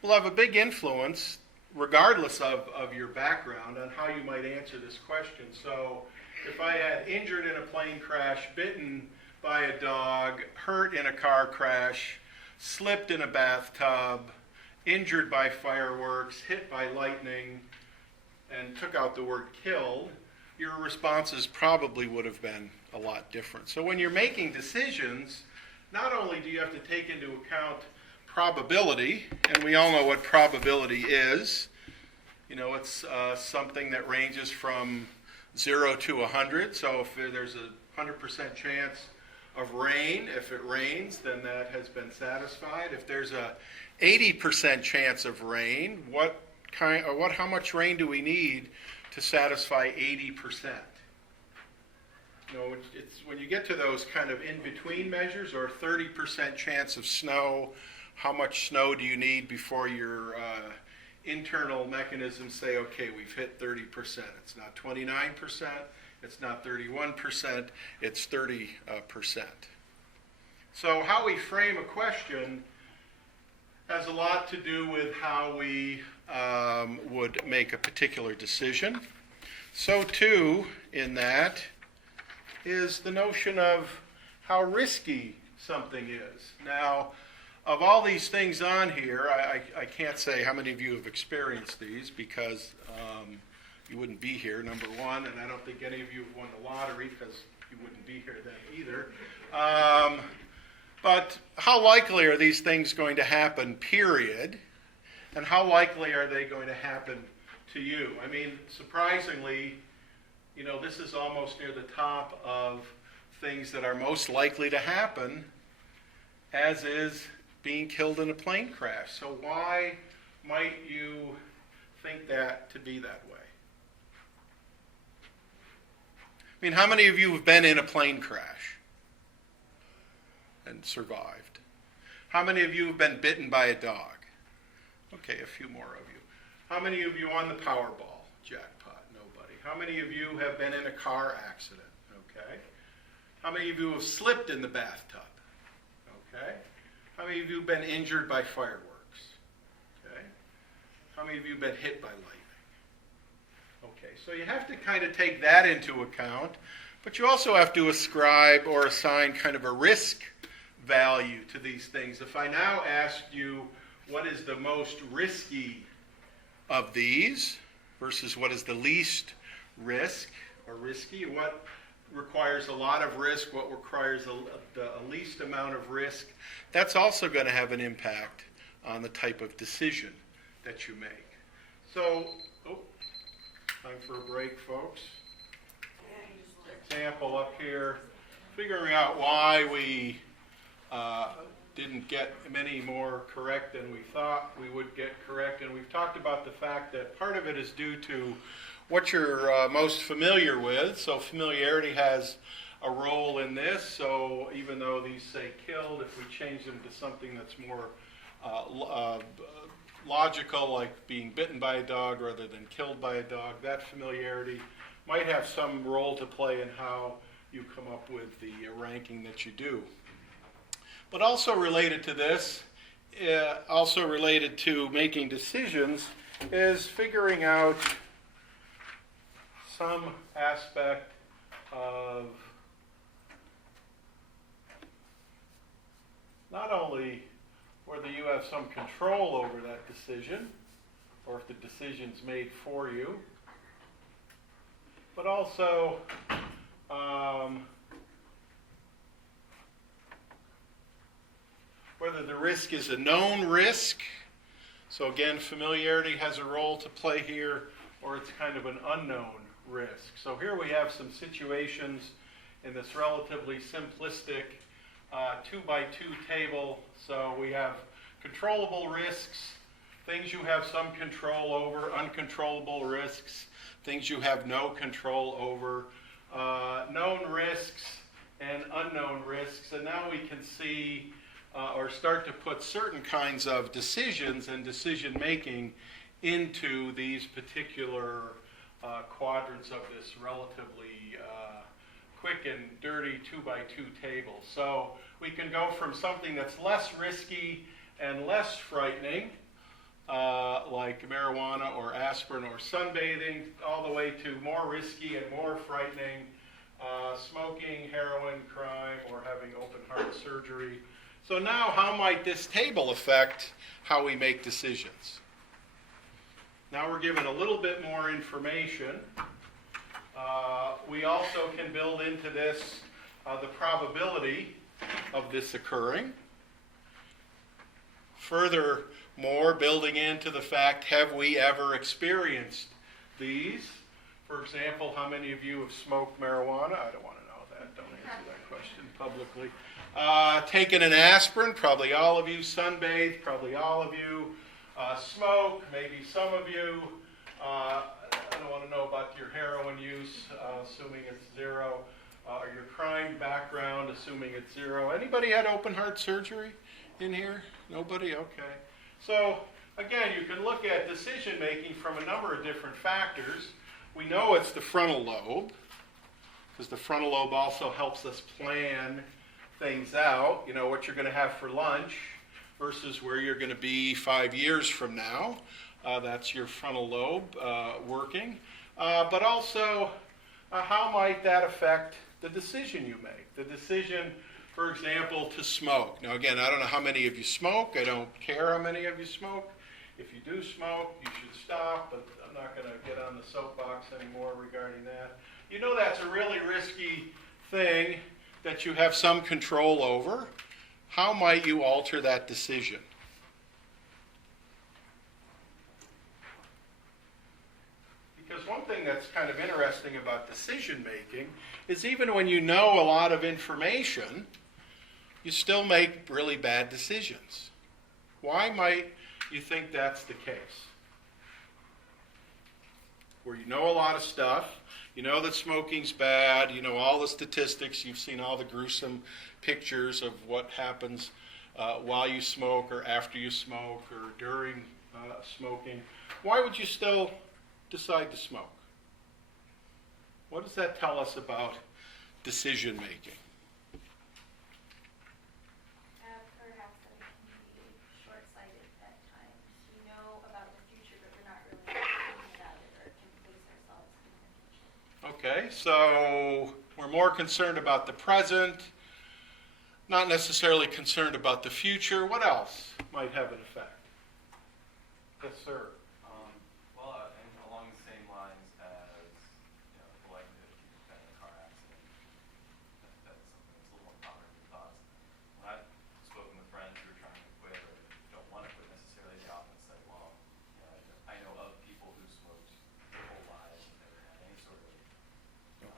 will have a big influence, regardless of your background, on how you might answer this question. So if I had injured in a plane crash, bitten by a dog, hurt in a car crash, slipped in a bathtub, injured by fireworks, hit by lightning, and took out the word killed, your responses probably would have been a lot different. So when you're making decisions, not only do you have to take into account probability, and we all know what probability is. It's something that ranges from 0 to 100. So if there's a 100% chance of rain, if it rains, then that has been satisfied. If there's a 80% chance of rain, how much rain do we need to satisfy 80%? It's when you get to those kind of in-between measures, or 30% chance of snow, how much snow do you need before your internal mechanisms say, okay, we've hit 30%. It's not 29%, it's not 31%, it's 30%. So how we frame a question has a lot to do with how we would make a particular decision. So too, in that, is the notion of how risky something is. Now, of all these things on here, I can't say how many of you have experienced these because you wouldn't be here, number one, and I don't think any of you have won the lottery because you wouldn't be here then either. But how likely are these things going to happen, period? And how likely are they going to happen to you? I mean, surprisingly, this is almost near the top of things that are most likely to happen, as is being killed in a plane crash. So why might you think that to be that way? I mean, how many of you have been in a plane crash and survived? How many of you have been bitten by a dog? Okay, a few more of you. How many of you won the Powerball jackpot? Nobody. How many of you have been in a car accident? Okay. How many of you have slipped in the bathtub? Okay. How many of you have been injured by fireworks? Okay. How many of you have been hit by lightning? Okay, so you have to kind of take that into account, but you also have to ascribe or assign kind of a risk value to these things. If I now asked you what is the most risky of these versus what is the least risk or risky, what requires a lot of risk, what requires the least amount of risk, that's also going to have an impact on the type of decision that you make. So, time for a break, folks. Example up here, figuring out why we didn't get many more correct than we thought we would get correct. And we've talked about the fact that part of it is due to what you're most familiar with. So familiarity has a role in this. So even though these say killed, if we change them to something that's more logical, like being bitten by a dog rather than killed by a dog, that familiarity might have some role to play in how you come up with the ranking that you do. But also related to this, also related to making decisions, is figuring out some aspect of not only whether you have some control over that decision, or if the decision's made for you, but also whether the risk is a known risk. So again, familiarity has a role to play here, or it's kind of an unknown risk. So here we have some situations in this relatively simplistic 2x2 table. So we have controllable risks, things you have some control over, uncontrollable risks, things you have no control over, known risks and unknown risks. And now we can see or start to put certain kinds of decisions and decision making into these particular quadrants of this relatively quick and dirty 2x2 table. So we can go from something that's less risky and less frightening, like marijuana or aspirin or sunbathing, all the way to more risky and more frightening, smoking, heroin, crime, or having open heart surgery. So now how might this table affect how we make decisions? Now we're given a little bit more information. We also can build into this the probability of this occurring. Furthermore, building into the fact, have we ever experienced these? For example, how many of you have smoked marijuana? I don't want to know that. Don't answer that question publicly. Taken an aspirin? Probably all of you. Sunbathed? Probably all of you. Smoke? Maybe some of you. I don't want to know about your heroin use, assuming it's zero. Or your crime background, assuming it's zero. Anybody had open heart surgery in here? Nobody? Okay. So, again, you can look at decision making from a number of different factors. We know it's the frontal lobe, because the frontal lobe also helps us plan things out. You know, what you're going to have for lunch versus where you're going to be 5 years from now. That's your frontal lobe working. But also, how might that affect the decision you make? The decision, for example, to smoke. Now, again, I don't know how many of you smoke. I don't care how many of you smoke. If you do smoke, you should stop, but I'm not going to get on the soapbox anymore regarding that. You know that's a really risky thing that you have some control over. How might you alter that decision? Because one thing that's kind of interesting about decision making is even when you know a lot of information, you still make really bad decisions. Why might you think that's the case? Where you know a lot of stuff, you know that smoking's bad, you know all the statistics, you've seen all the gruesome pictures of what happens while you smoke or after you smoke or during smoking. Why would you still decide to smoke? What does that tell us about decision making? Perhaps that it can be short-sighted at times. You know about the future, but we're not really thinking about it or can place ourselves in the future. Okay, so we're more concerned about the present, not necessarily concerned about the future. What else might have an effect? Yes, sir.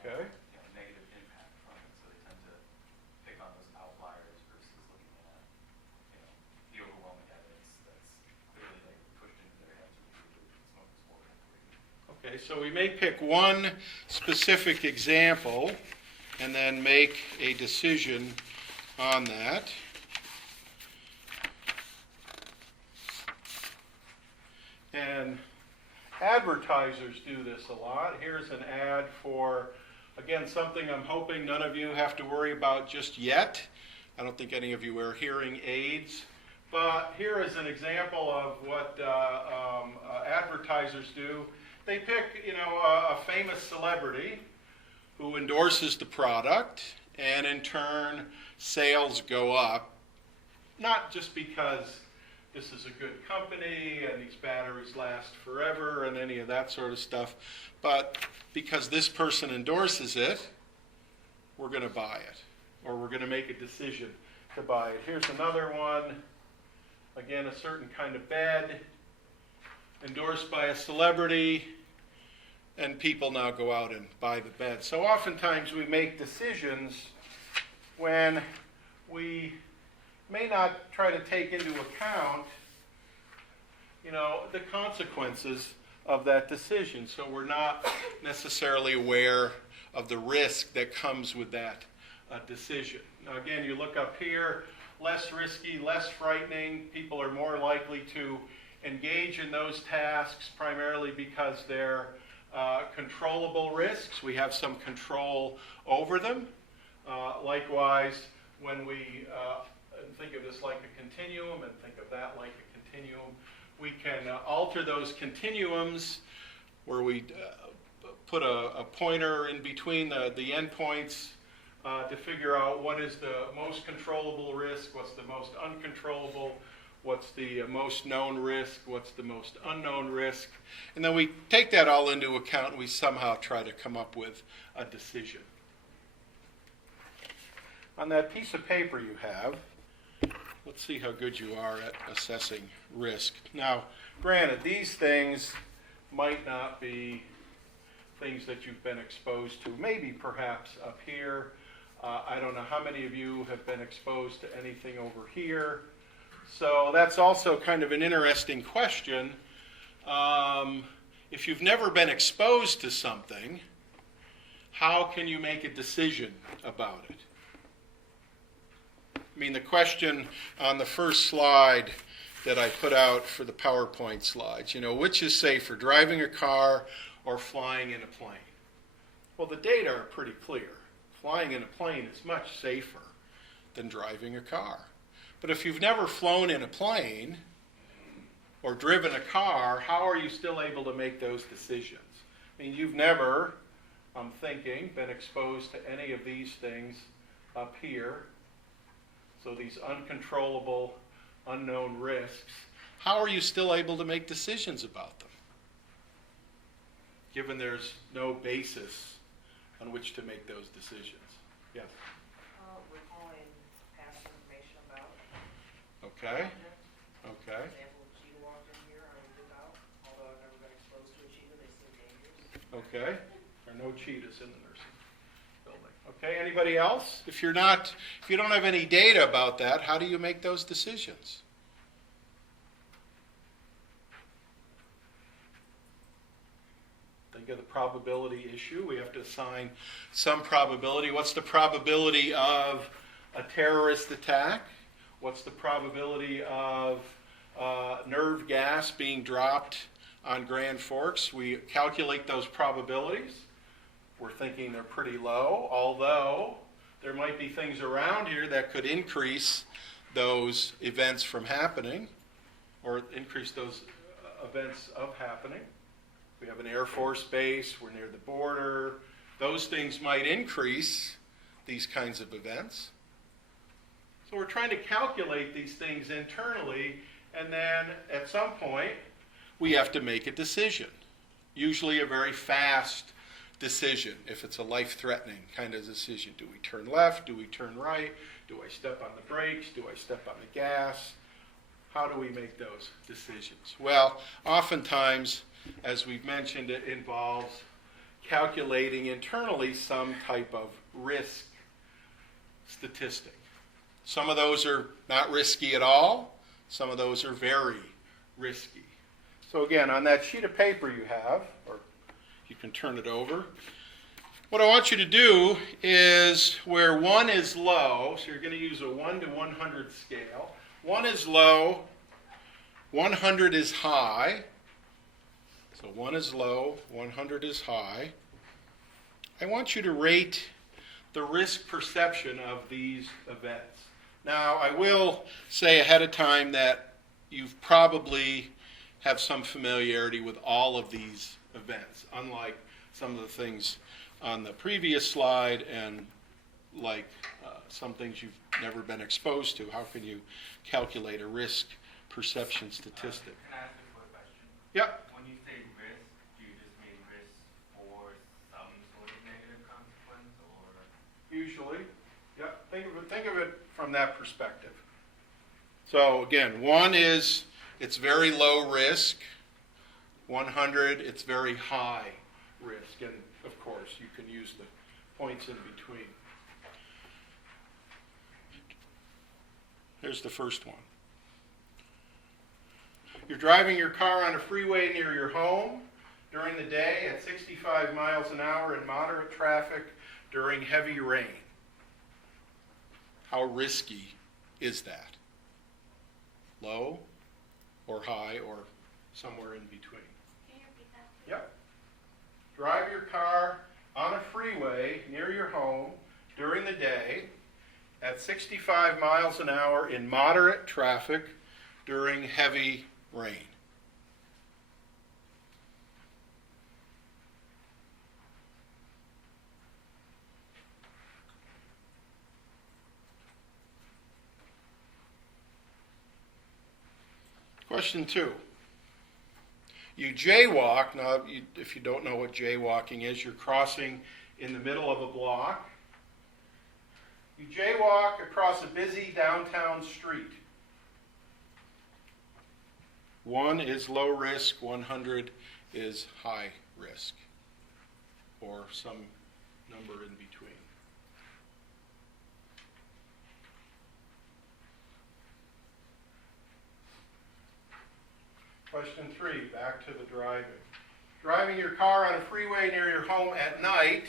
Okay. Negative impact from it, so they tend to pick on those outliers versus looking at, the overwhelming evidence that's clearly pushed into their heads with smoking's more recreational. Okay, so we may pick one specific example and then make a decision on that. And advertisers do this a lot. Here's an ad for, again, something I'm hoping none of you have to worry about just yet. I don't think any of you wear hearing aids. But here is an example of what advertisers do. They pick, a famous celebrity who endorses the product, and in turn, sales go up. Not just because this is a good company and these batteries last forever and any of that sort of stuff, but because this person endorses it, we're going to buy it, or we're going to make a decision to buy it. Here's another one. Again, a certain kind of bed endorsed by a celebrity. and people now go out and buy the bed. So oftentimes we make decisions when we may not try to take into account, the consequences of that decision. So we're not necessarily aware of the risk that comes with that decision. Now again, you look up here, less risky, less frightening. People are more likely to engage in those tasks primarily because they're controllable risks. We have some control over them. Likewise, when we think of this like a continuum and think of that like a continuum, we can alter those continuums where we put a pointer in between the endpoints to figure out what is the most controllable risk, what's the most uncontrollable, what's the most known risk, what's the most unknown risk. And then we take that all into account and we somehow try to come up with a decision. On that piece of paper you have, let's see how good you are at assessing risk. Now, granted, these things might not be things that you've been exposed to. Maybe perhaps up here. I don't know how many of you have been exposed to anything over here. So that's also kind of an interesting question. If you've never been exposed to something, how can you make a decision about it? I mean, the question on the first slide that I put out for the PowerPoint slides, which is safer, driving a car or flying in a plane? Well, the data are pretty clear. Flying in a plane is much safer than driving a car. But if you've never flown in a plane or driven a car, how are you still able to make those decisions? I mean, you've never, I'm thinking, been exposed to any of these things up here. So these uncontrollable, unknown risks, how are you still able to make decisions about them, given there's no basis on which to make those decisions? Yes? Recalling past information about. Okay. Okay. For example, a cheetah walked in here, I would look out. Although I've never been exposed to a cheetah, they seem dangerous. Okay. There are no cheetahs in the nursing building. Okay, anybody else? If you don't have any data about that, how do you make those decisions? Think of the probability issue. We have to assign some probability. What's the probability of a terrorist attack? What's the probability of nerve gas being dropped on Grand Forks? We calculate those probabilities. We're thinking they're pretty low, although there might be things around here that could increase those events from happening or increase those events of happening. We have an Air Force base, we're near the border. Those things might increase these kinds of events. So we're trying to calculate these things internally, and then at some point we have to make a decision, usually a very fast decision. If it's a life-threatening kind of decision, do we turn left, do we turn right, do I step on the brakes, do I step on the gas? How do we make those decisions? Well, oftentimes, as we've mentioned, it involves calculating internally some type of risk statistic. Some of those are not risky at all. Some of those are very risky. So again, on that sheet of paper you have, or you can turn it over, what I want you to do is where 1 is low, so you're going to use a 1 to 100 scale. 1 is low, 100 is high. So 1 is low, 100 is high. I want you to rate the risk perception of these events. Now, I will say ahead of time that you've probably have some familiarity with all of these events, unlike some of the things on the previous slide and like some things you've never been exposed to. How can you calculate a risk perception statistic? Can I ask a quick question? Yep. When you say risk, do you just mean risk for some sort of negative consequence, or? Usually. Yep. Think of it from that perspective. So again, 1 is it's very low risk. 100, it's very high risk. And of course, you can use the points in between. Here's the first one. You're driving your car on a freeway near your home during the day at 65 miles an hour in moderate traffic during heavy rain. How risky is that? Low or high or somewhere in between? Can you repeat that? Yep. Drive your car on a freeway near your home during the day at 65 miles an hour in moderate traffic during heavy rain. Question 2. You jaywalk. Now, if you don't know what jaywalking is, you're crossing in the middle of a block. You jaywalk across a busy downtown street. 1 is low risk, 100 is high risk, or some number in between. Question 3, back to the driving. Driving your car on a freeway near your home at night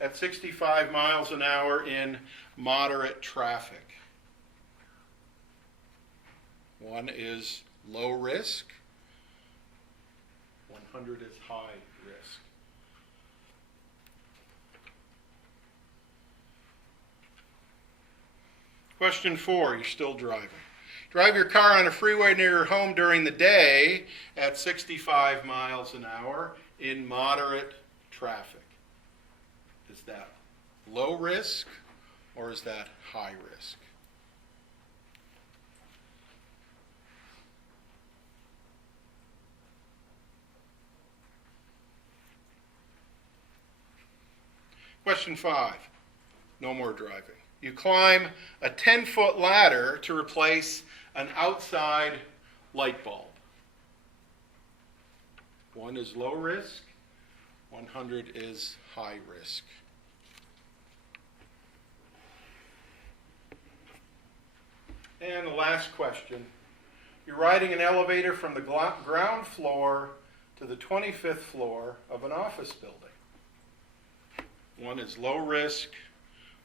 at 65 miles an hour in moderate traffic. 1 is low risk, 100 is high risk. Question 4, you're still driving. Drive your car on a freeway near your home during the day at 65 miles an hour in moderate traffic. Is that low risk or is that high risk? Question 5. No more driving. You climb a 10-foot ladder to replace an outside light bulb. 1 is low risk, 100 is high risk. And the last question. You're riding an elevator from the ground floor to the 25th floor of an office building. 1 is low risk,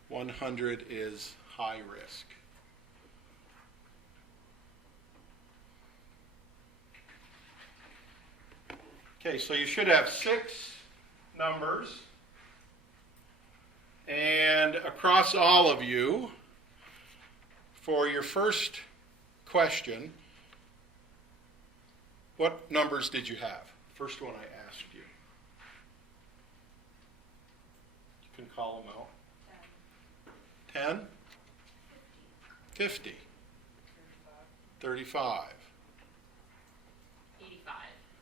100 is high risk. Okay, so you should have 6 numbers, and across all of you, for your first question, what numbers did you have? First one I asked you. You can call them out. 10? 50? 35?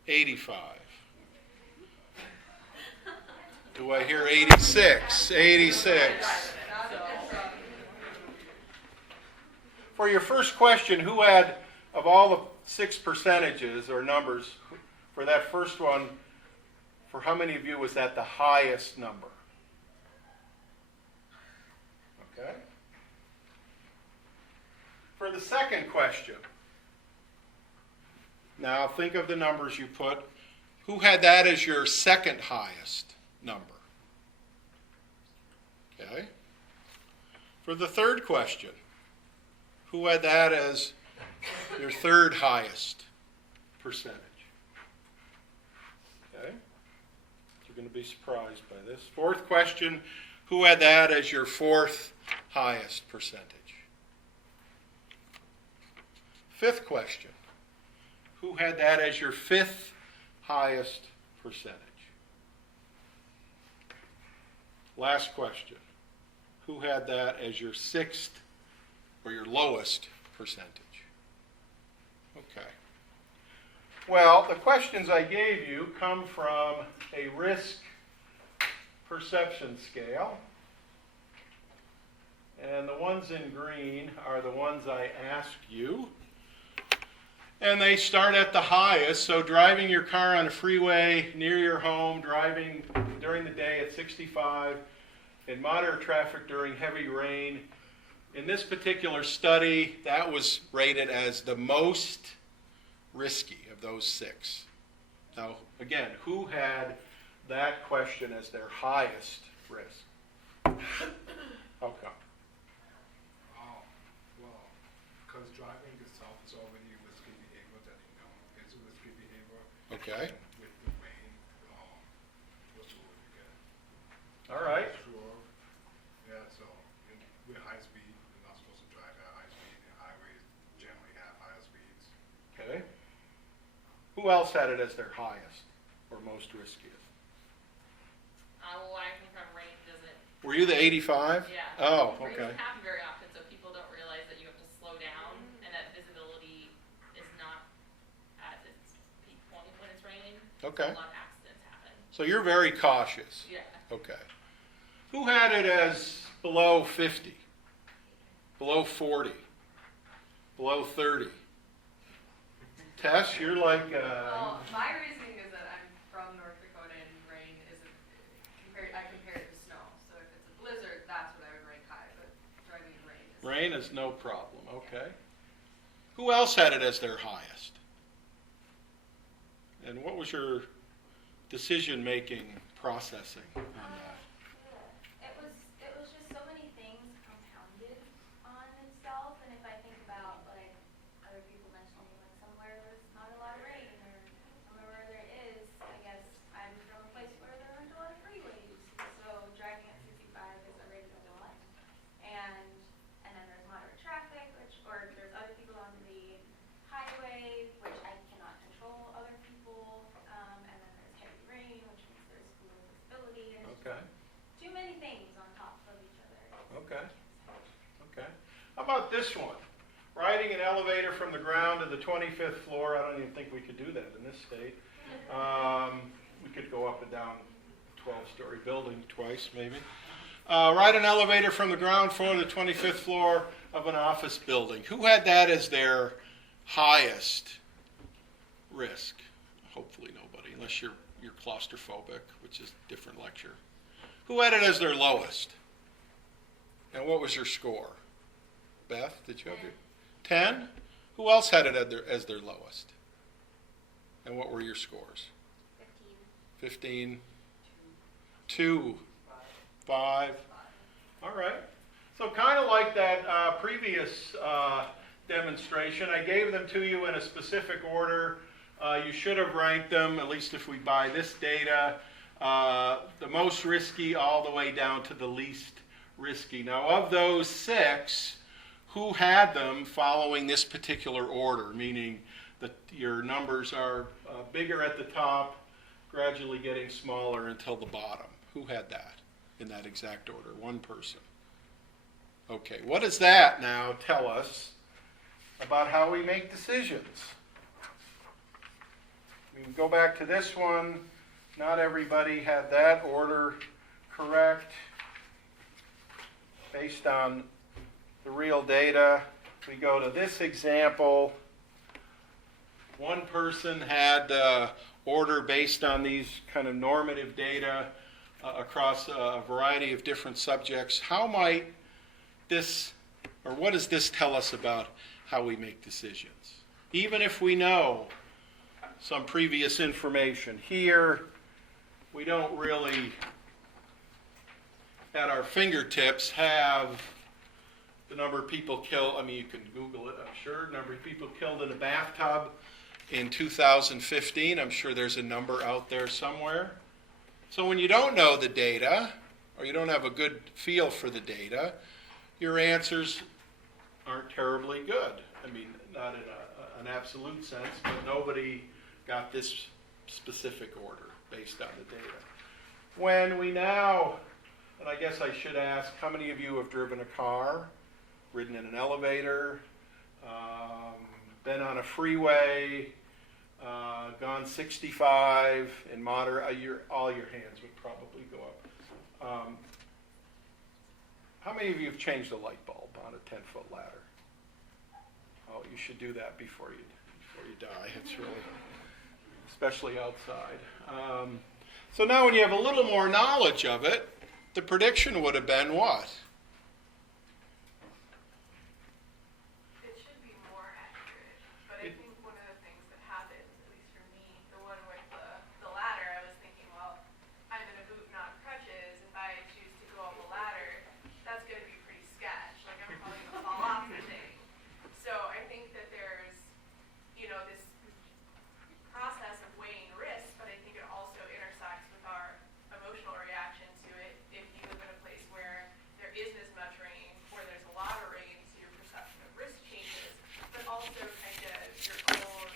85? Do I hear 86? 86. For your first question, who had, of all the 6 percentages or numbers, for that first one, for how many of you was that the highest number? Okay. For the second question, now think of the numbers you put. Who had that as your second highest number? Okay. For the third question, who had that as your third highest percentage? Okay. You're going to be surprised by this. Fourth question, who had that as your fourth highest percentage? Fifth question, who had that as your fifth highest percentage? Last question, who had that as your sixth or your lowest percentage? Okay. Well, the questions I gave you come from a risk perception scale. And the ones in green are the ones I asked you. And they start at the highest, so driving your car on a freeway near your home, driving during the day at 65, in moderate traffic during heavy rain. In this particular study, that was rated as the most risky of those 6. Now, again, who had that question as their highest risk? How come? Well, because driving itself is already a risky behavior that you know is a risky behavior. Okay. With the rain, what's the word again? All right. Sure. Yeah, so with high speed, you're not supposed to drive at high speed, and highways generally have higher speeds. Okay. Who else had it as their highest or most riskiest? Well, I think from rain doesn't. Were you the 85? Yeah. Oh, Rain okay. doesn't happen very often, so people don't realize that you have to slow down and that visibility is not at its peak point when it's raining. Okay. So a lot of accidents happen. So you're very cautious. Yeah. Okay. Who had it as below 50? Below 40? Below 30? Tess, you're like... Well, my reasoning is that I'm from North Dakota and rain isn't, I compare it to snow. So if it's a blizzard, that's what I would rank high, but driving in rain is... Rain is no problem, okay. Who else had it as their highest? And what was your decision-making processing on that? It was just so many things compounded on itself, and if I think about like other people mentioning like somewhere there's not a lot of rain or somewhere where there is, I guess I'm from a place where there aren't a lot of freeways, so driving at 65 is a regular one. And then there's moderate traffic, or there's other people on the highway, which I cannot control other people, and then there's heavy rain, which means there's poor visibility, and it's Okay. too many things on top of each other. Okay. Okay. How about this one? Riding an elevator from the ground to the 25th floor. I don't even think we could do that in this state. We could go up and down a 12-story building twice, maybe. Ride an elevator from the ground floor to the 25th floor of an office building. Who had that as their highest risk? Hopefully nobody, unless you're claustrophobic, which is a different lecture. Who had it as their lowest? And what was your score? Beth, did you have your 10? Who else had it as their lowest? And what were your scores? 15. 2. 5. All right. So kind of like that previous demonstration, I gave them to you in a specific order. You should have ranked them, at least if we buy this data, the most risky all the way down to the least risky. Now, of those 6, who had them following this particular order, meaning that your numbers are bigger at the top, gradually getting smaller until the bottom? Who had that in that exact order? One person. Okay, what does that now tell us about how we make decisions? We can go back to this one. Not everybody had that order correct based on the real data. If we go to this example, one person had order based on these kind of normative data across a variety of different subjects. How might this, or what does this tell us about how we make decisions? Even if we know some previous information here, we don't really, at our fingertips, have the number of people killed. I mean, you can Google it, I'm sure. Number of people killed in a bathtub in 2015. I'm sure there's a number out there somewhere. So when you don't know the data, or you don't have a good feel for the data, your answers aren't terribly good. I mean, not in an absolute sense, but nobody got this specific order based on the data. When we now, and I guess I should ask, how many of you have driven a car, ridden in an elevator, been on a freeway, gone 65 in moderate, all your hands would probably go up. How many of you have changed a light bulb on a 10-foot ladder? Oh, you should do that before you before you die. It's really, especially outside. So now when you have a little more knowledge of it, the prediction would have been what? It should be more accurate, but I think one of the things that happens, at least for me, the one with the ladder, I was thinking, well, I'm in a boot, not crutches. If I choose to go on the ladder, that's going to be pretty sketch. Like, I'm probably going to fall off the thing. So I think that there's, this process of weighing risks, but I think it also intersects with our emotional reaction to it. If you live in a place where there isn't as much rain, or there's a lot of rain, so your perception of risk changes, but also kind of your own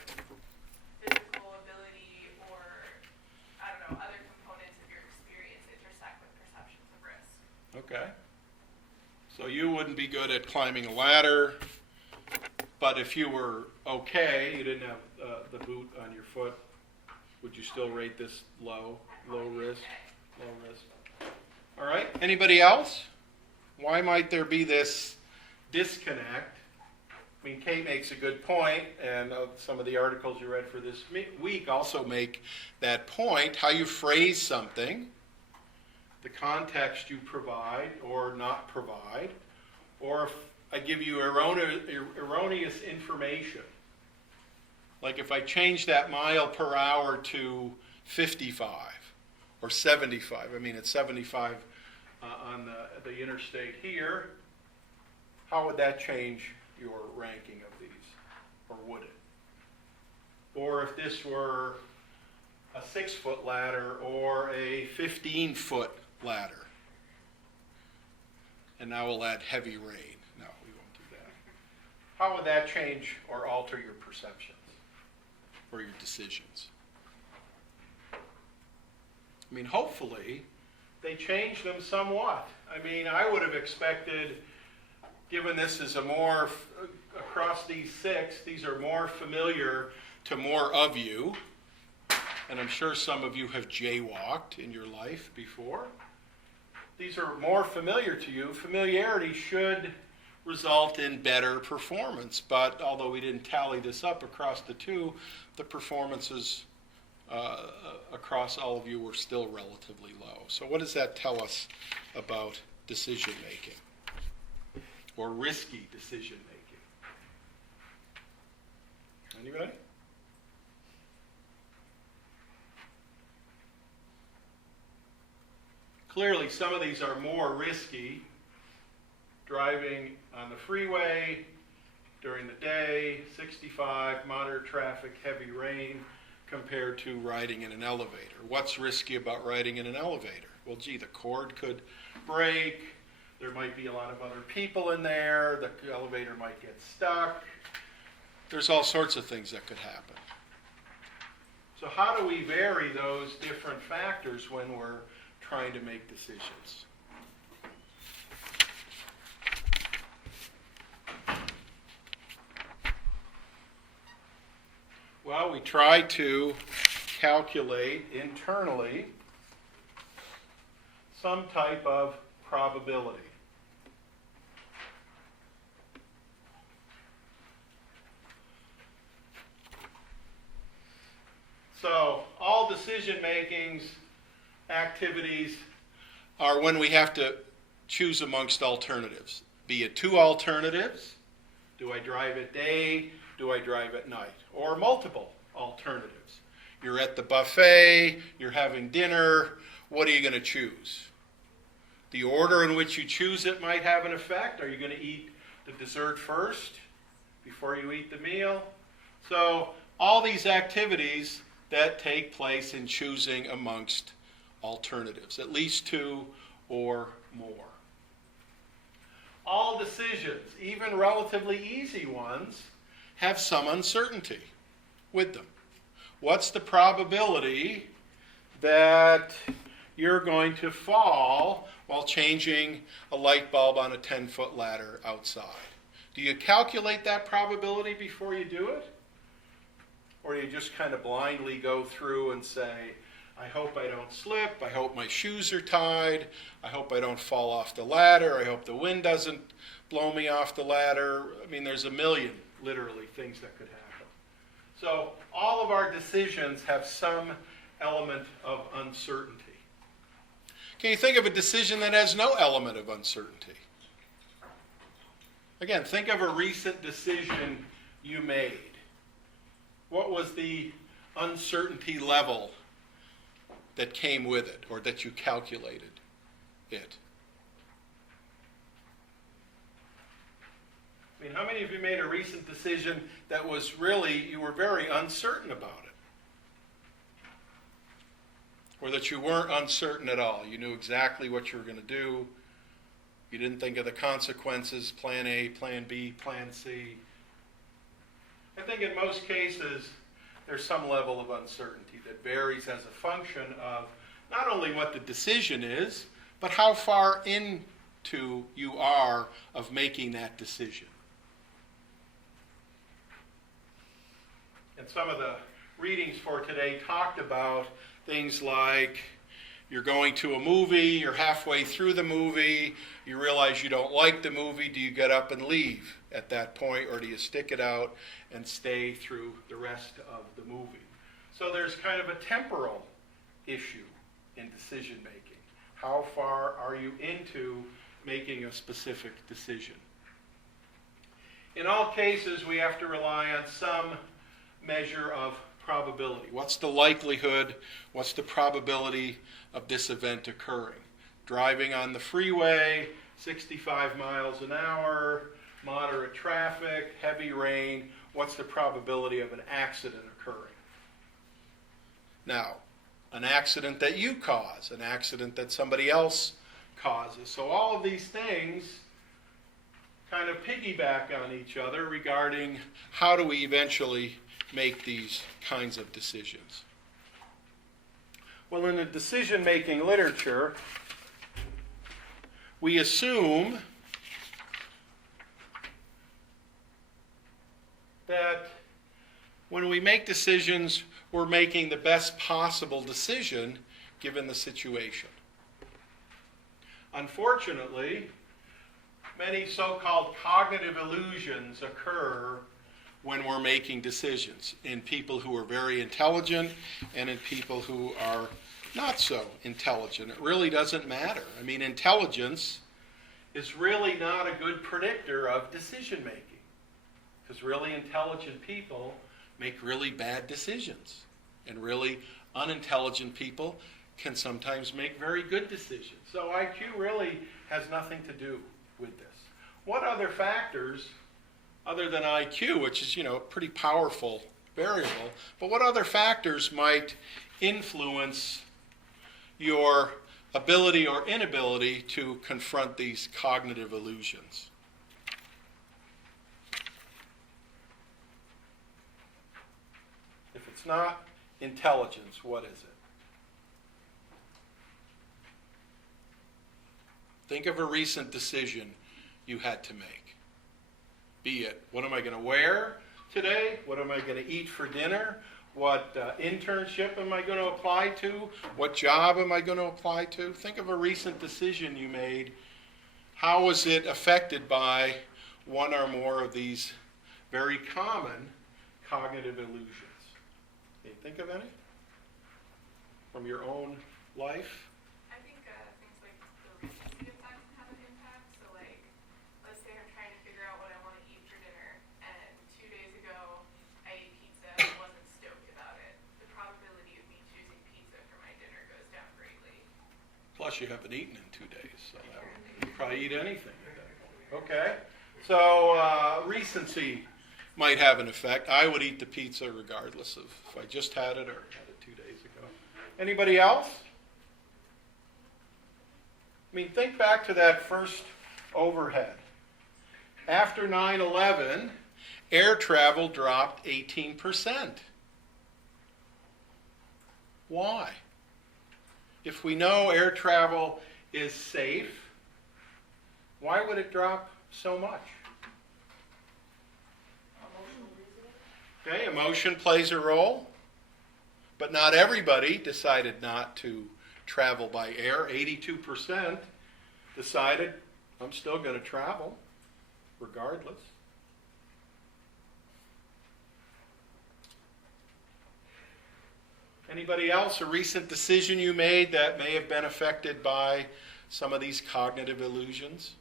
physical ability or, I don't know, other components of your experience intersect with perceptions of risk. Okay. So you wouldn't be good at climbing a ladder, but if you were okay, you didn't have the boot on your foot, would you still rate this low risk? Low risk. All right. Anybody else? Why might there be this disconnect? I mean, Kate makes a good point, and some of the articles you read for this week also make that point. How you phrase something, the context you provide or not provide, or if I give you erroneous information. Like if I change that mile per hour to 55 or 75, I mean it's 75 on the interstate here, how would that change your ranking of these? Or would it? Or if this were a 6-foot ladder or a 15-foot ladder, and now we'll add heavy rain. No, we won't do that. How would that change or alter your perceptions or your decisions? I mean, hopefully, they change them somewhat. I mean, I would have expected, given this is a more, across these 6, these are more familiar to more of you, and I'm sure some of you have jaywalked in your life before. These are more familiar to you. Familiarity should result in better performance, but although we didn't tally this up across the two, the performances across all of you were still relatively low. So what does that tell us about decision making or risky decision making? Anybody? Clearly, some of these are more risky. Driving on the freeway during the day, 65, moderate traffic, heavy rain, compared to riding in an elevator. What's risky about riding in an elevator? Well, gee, the cord could break. There might be a lot of other people in there. The elevator might get stuck. There's all sorts of things that could happen. So how do we vary those different factors when we're trying to make decisions? Well, we try to calculate internally some type of probability. So, all decision-making activities are when we have to choose amongst alternatives. Be it 2 alternatives, do I drive at day, do I drive at night? Or multiple alternatives. You're at the buffet, you're having dinner, what are you going to choose? The order in which you choose it might have an effect. Are you going to eat the dessert first before you eat the meal? So all these activities that take place in choosing amongst alternatives, at least 2 or more. All decisions, even relatively easy ones, have some uncertainty with them. What's the probability that you're going to fall while changing a light bulb on a 10-foot ladder outside? Do you calculate that probability before you do it? Or do you just kind of blindly go through and say, I hope I don't slip, I hope my shoes are tied, I hope I don't fall off the ladder, I hope the wind doesn't blow me off the ladder. I mean, there's a million, literally, things that could happen. So all of our decisions have some element of uncertainty. Can you think of a decision that has no element of uncertainty? Again, think of a recent decision you made. What was the uncertainty level that came with it, or that you calculated it? I mean, how many of you made a recent decision that was really, you were very uncertain about it? Or that you weren't uncertain at all? You knew exactly what you were going to do. You didn't think of the consequences, plan A, plan B, plan C. I think in most cases, there's some level of uncertainty that varies as a function of not only what the decision is, but how far into you are of making that decision. And some of the readings for today talked about things like you're going to a movie, you're halfway through the movie, you realize you don't like the movie, do you get up and leave at that point, or do you stick it out and stay through the rest of the movie? So there's kind of a temporal issue in decision making. How far are you into making a specific decision? In all cases, we have to rely on some measure of probability. What's the likelihood, what's the probability of this event occurring? Driving on the freeway, 65 miles an hour, moderate traffic, heavy rain, what's the probability of an accident occurring? Now, an accident that you cause, an accident that somebody else causes. So all of these things kind of piggyback on each other regarding how do we eventually make these kinds of decisions. Well, in the decision-making literature, we assume that when we make decisions, we're making the best possible decision given the situation. Unfortunately, many so-called cognitive illusions occur when we're making decisions in people who are very intelligent and in people who are not so intelligent. It really doesn't matter. I mean, intelligence is really not a good predictor of decision making, because really intelligent people make really bad decisions, and really unintelligent people can sometimes make very good decisions. So IQ really has nothing to do with this. What other factors, other than IQ, which is, a pretty powerful variable, but what other factors might influence your ability or inability to confront these cognitive illusions? If it's not intelligence, what is it? Think of a recent decision you had to make. Be it, what am I going to wear today? What am I going to eat for dinner? What internship am I going to apply to? What job am I going to apply to? Think of a recent decision you made. How was it affected by one or more of these very common cognitive illusions? Can you think of any from your own life? I think things like the recency effect have an impact. So like, let's say I'm trying to figure out what I want to eat for dinner, and 2 days ago I ate pizza and wasn't stoked about it. The probability of me choosing pizza for my dinner goes down greatly. Plus you haven't eaten in 2 days, so that would probably eat anything at that point. Okay, so recency might have an effect. I would eat the pizza regardless of if I just had it or had it 2 days ago. Anybody else? I mean, think back to that first overhead. After 9/11, air travel dropped 18%. Why? If we know air travel is safe, why would it drop so much? Okay, emotion plays a role, but not everybody decided not to travel by air. 82% decided, I'm still going to travel, regardless. Anybody else, a recent decision you made that may have been affected by some of these cognitive illusions?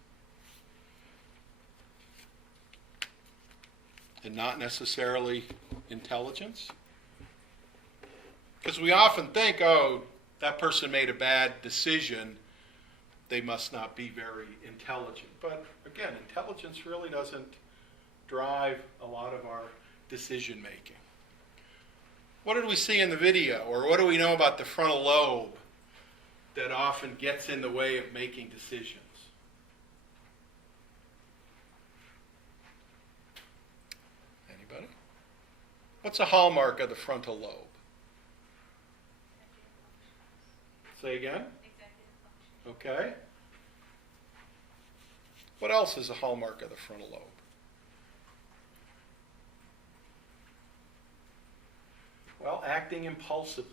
And not necessarily intelligence? Because we often think, oh, that person made a bad decision, they must not be very intelligent. But again, intelligence really doesn't drive a lot of our decision making. What did we see in the video, or what do we know about the frontal lobe that often gets in the way of making decisions? Anybody? What's a hallmark of the frontal lobe? Say again? Okay. What else is a hallmark of the frontal lobe? Well, acting impulsively.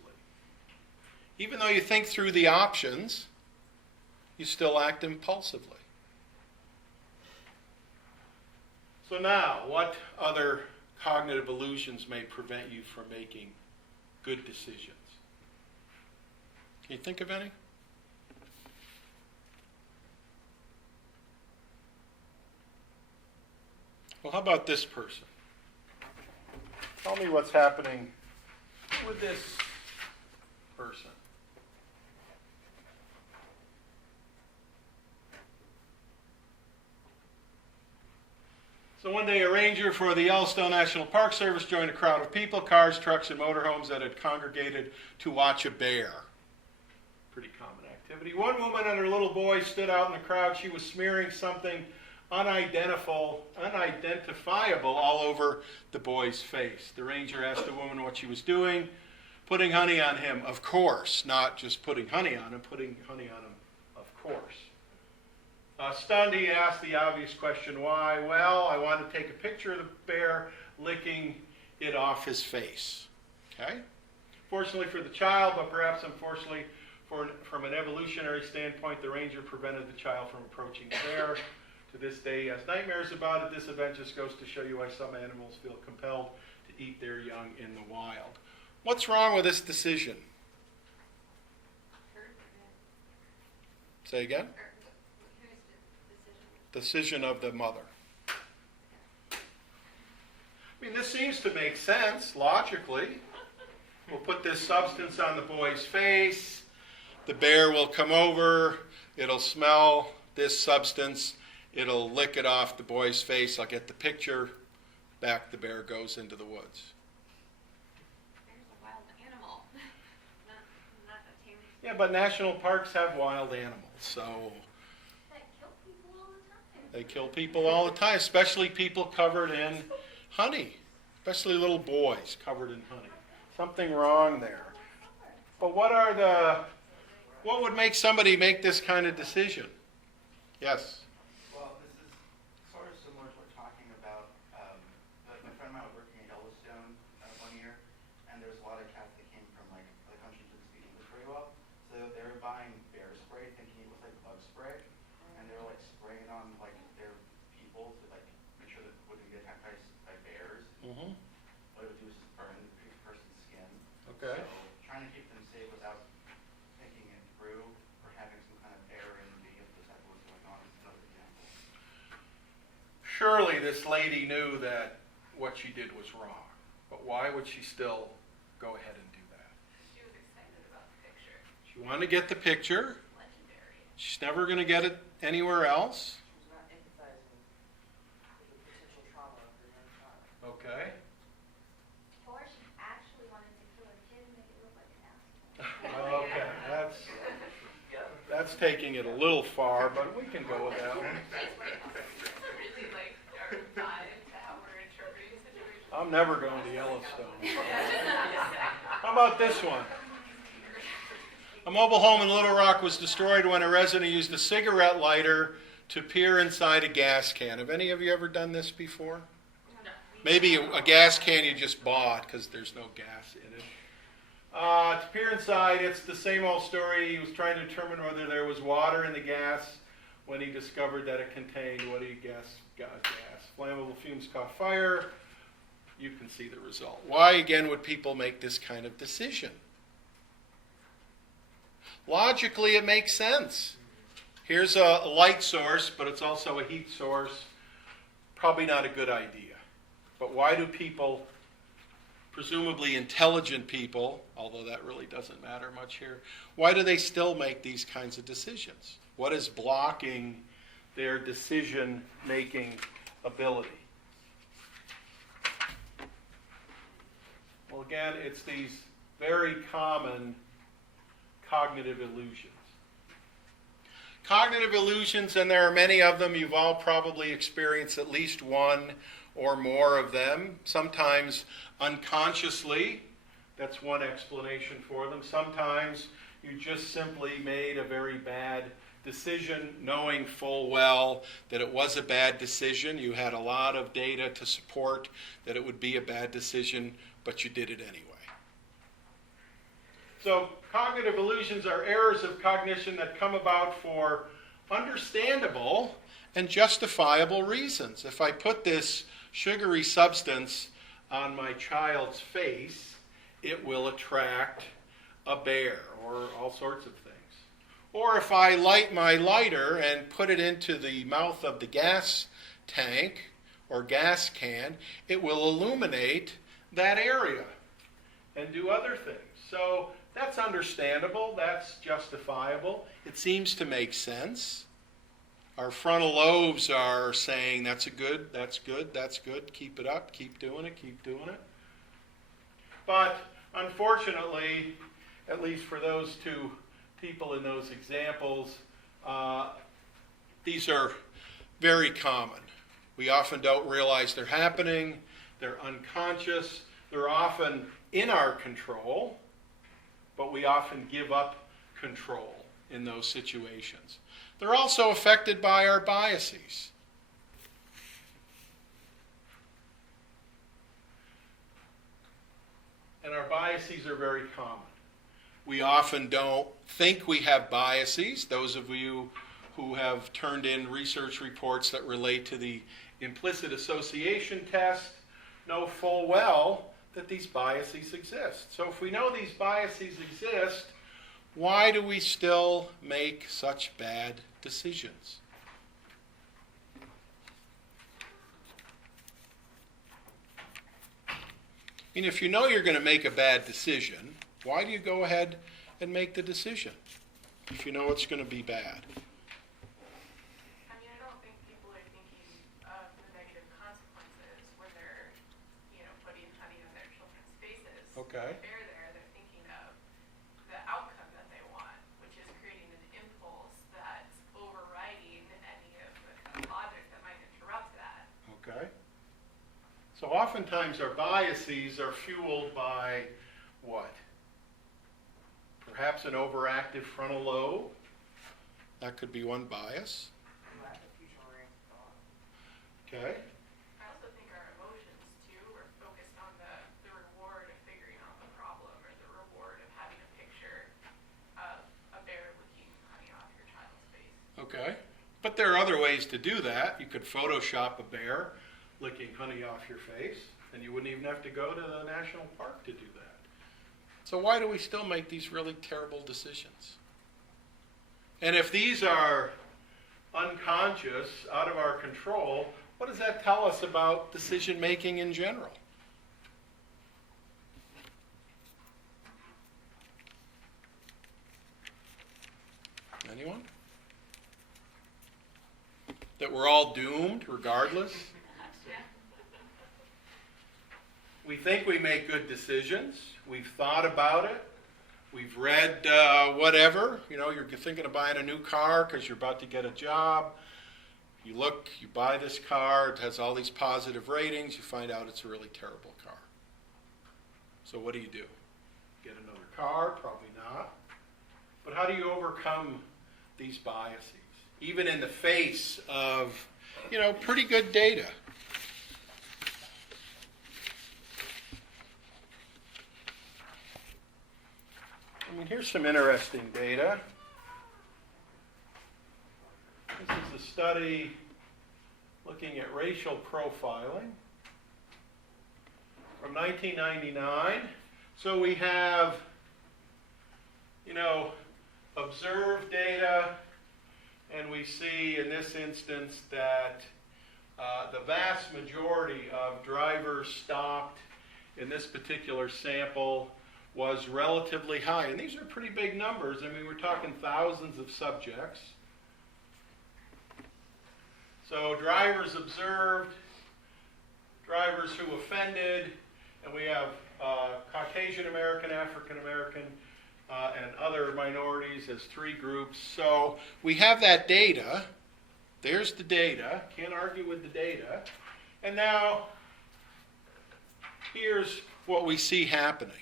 Even though you think through the options, you still act impulsively. So now, what other cognitive illusions may prevent you from making good decisions? Can you think of any? Well, how about this person? Tell me what's happening with this person. So one day a ranger for the Yellowstone National Park Service joined a crowd of people, cars, trucks, and motorhomes that had congregated to watch a bear. Pretty common activity. One woman and her little boy stood out in the crowd. She was smearing something unidentifiable all over the boy's face. The ranger asked the woman what she was doing. Putting honey on him, of course. Not just putting honey on him, putting honey on him, of course. Stunned, he asked the obvious question, why? Well, I want to take a picture of the bear licking it off his face. Okay? Fortunately for the child, but perhaps unfortunately from an evolutionary standpoint, the ranger prevented the child from approaching the bear. To this day, he has nightmares about it. This event just goes to show you why some animals feel compelled to eat their young in the wild. What's wrong with this decision? Say again? Decision of the mother. I mean, this seems to make sense logically. We'll put this substance on the boy's face. The bear will come over. It'll smell this substance. It'll lick it off the boy's face. I'll get the picture. Back the bear goes into the woods. Yeah, but national parks have wild animals, so they kill people all the time, especially people covered in honey, especially little boys covered in honey. Something wrong there. But what would make somebody make this kind of decision? Yes? Well, this is sort of similar to what we're talking about. My friend and I were working in Yellowstone one year, and there was a lot of cats that came from like other countries that didn't speak English very well. So they were buying bear spray, thinking it was like bug spray, and they were like spraying on like their people to like make sure that they wouldn't get attacked by bears. Mm-hmm. What it would do is just burn the person's skin. Okay. So trying to keep them safe without thinking it through or having some kind of error in being able to detect what's going on is another example. Surely this lady knew that what she did was wrong, but why would she still go ahead and do that? She was excited about the picture. She wanted to get the picture. Legendary. She's never going to get it anywhere else. She was not empathizing with the potential trauma of her young child. Okay. Or she actually wanted to kill her kid and make it look like an asshole. Okay, that's taking it a little far, but we can go with that one. Really like our vibe to how we're interpreting the situation. I'm never going to Yellowstone. How about this one? A mobile home in Little Rock was destroyed when a resident used a cigarette lighter to peer inside a gas can. Have any of you ever done this before? No. Maybe a gas can you just bought because there's no gas in it. To peer inside, it's the same old story. He was trying to determine whether there was water in the gas when he discovered that it contained what he guessed gas. Flammable fumes caught fire. You can see the result. Why, again, would people make this kind of decision? Logically, it makes sense. Here's a light source, but it's also a heat source. Probably not a good idea. But why do people, presumably intelligent people, although that really doesn't matter much here, why do they still make these kinds of decisions? What is blocking their decision-making ability? Well, again, it's these very common cognitive illusions. Cognitive illusions, and there are many of them, you've all probably experienced at least one or more of them, sometimes unconsciously. That's one explanation for them. Sometimes you just simply made a very bad decision, knowing full well that it was a bad decision. You had a lot of data to support that it would be a bad decision, but you did it anyway. So cognitive illusions are errors of cognition that come about for understandable and justifiable reasons. If I put this sugary substance on my child's face, it will attract a bear or all sorts of things. Or if I light my lighter and put it into the mouth of the gas tank or gas can, it will illuminate that area and do other things. So that's understandable, that's justifiable. It seems to make sense. Our frontal lobes are saying that's good, that's good, that's good, keep it up, keep doing it, keep doing it. But unfortunately, at least for those two people in those examples, these are very common. We often don't realize they're happening, they're unconscious, they're often in our control, but we often give up control in those situations. They're also affected by our biases. And our biases are very common. We often don't think we have biases. Those of you who have turned in research reports that relate to the implicit association test know full well that these biases exist. So if we know these biases exist, why do we still make such bad decisions? I mean, if you know you're going to make a bad decision, why do you go ahead and make the decision if you know it's going to be bad? I mean, I don't think people are thinking of the negative consequences when they're, putting honey on their children's faces. Okay. They're thinking of the outcome that they want, which is creating an impulse that's overriding any of the kind of logic that might interrupt that. Okay. So oftentimes our biases are fueled by what? Perhaps an overactive frontal lobe. That could be one bias. Lack of future-oriented thought. Okay. I also think our emotions, too, are focused on the reward of figuring out the problem or the reward of having a picture of a bear licking honey off your child's face. Okay. But there are other ways to do that. You could Photoshop a bear licking honey off your face, and you wouldn't even have to go to the national park to do that. So why do we still make these really terrible decisions? And if these are unconscious, out of our control, what does that tell us about decision making in general? Anyone? That we're all doomed regardless? We think we make good decisions. We've thought about it. We've read whatever. You're thinking of buying a new car because you're about to get a job. You look, you buy this car. It has all these positive ratings. You find out it's a really terrible car. So what do? Get another car? Probably not. But how do you overcome these biases, even in the face of, pretty good data? I mean, here's some interesting data. This is a study looking at racial profiling from 1999. So we have, observed data, and we see in this instance that the vast majority of drivers stopped in this particular sample was relatively high. And these are pretty big numbers. I mean, we're talking thousands of subjects. So drivers observed, drivers who offended, and we have Caucasian American, African American, and other minorities as 3 groups. So we have that data. There's the data. Can't argue with the data. And now, here's what we see happening.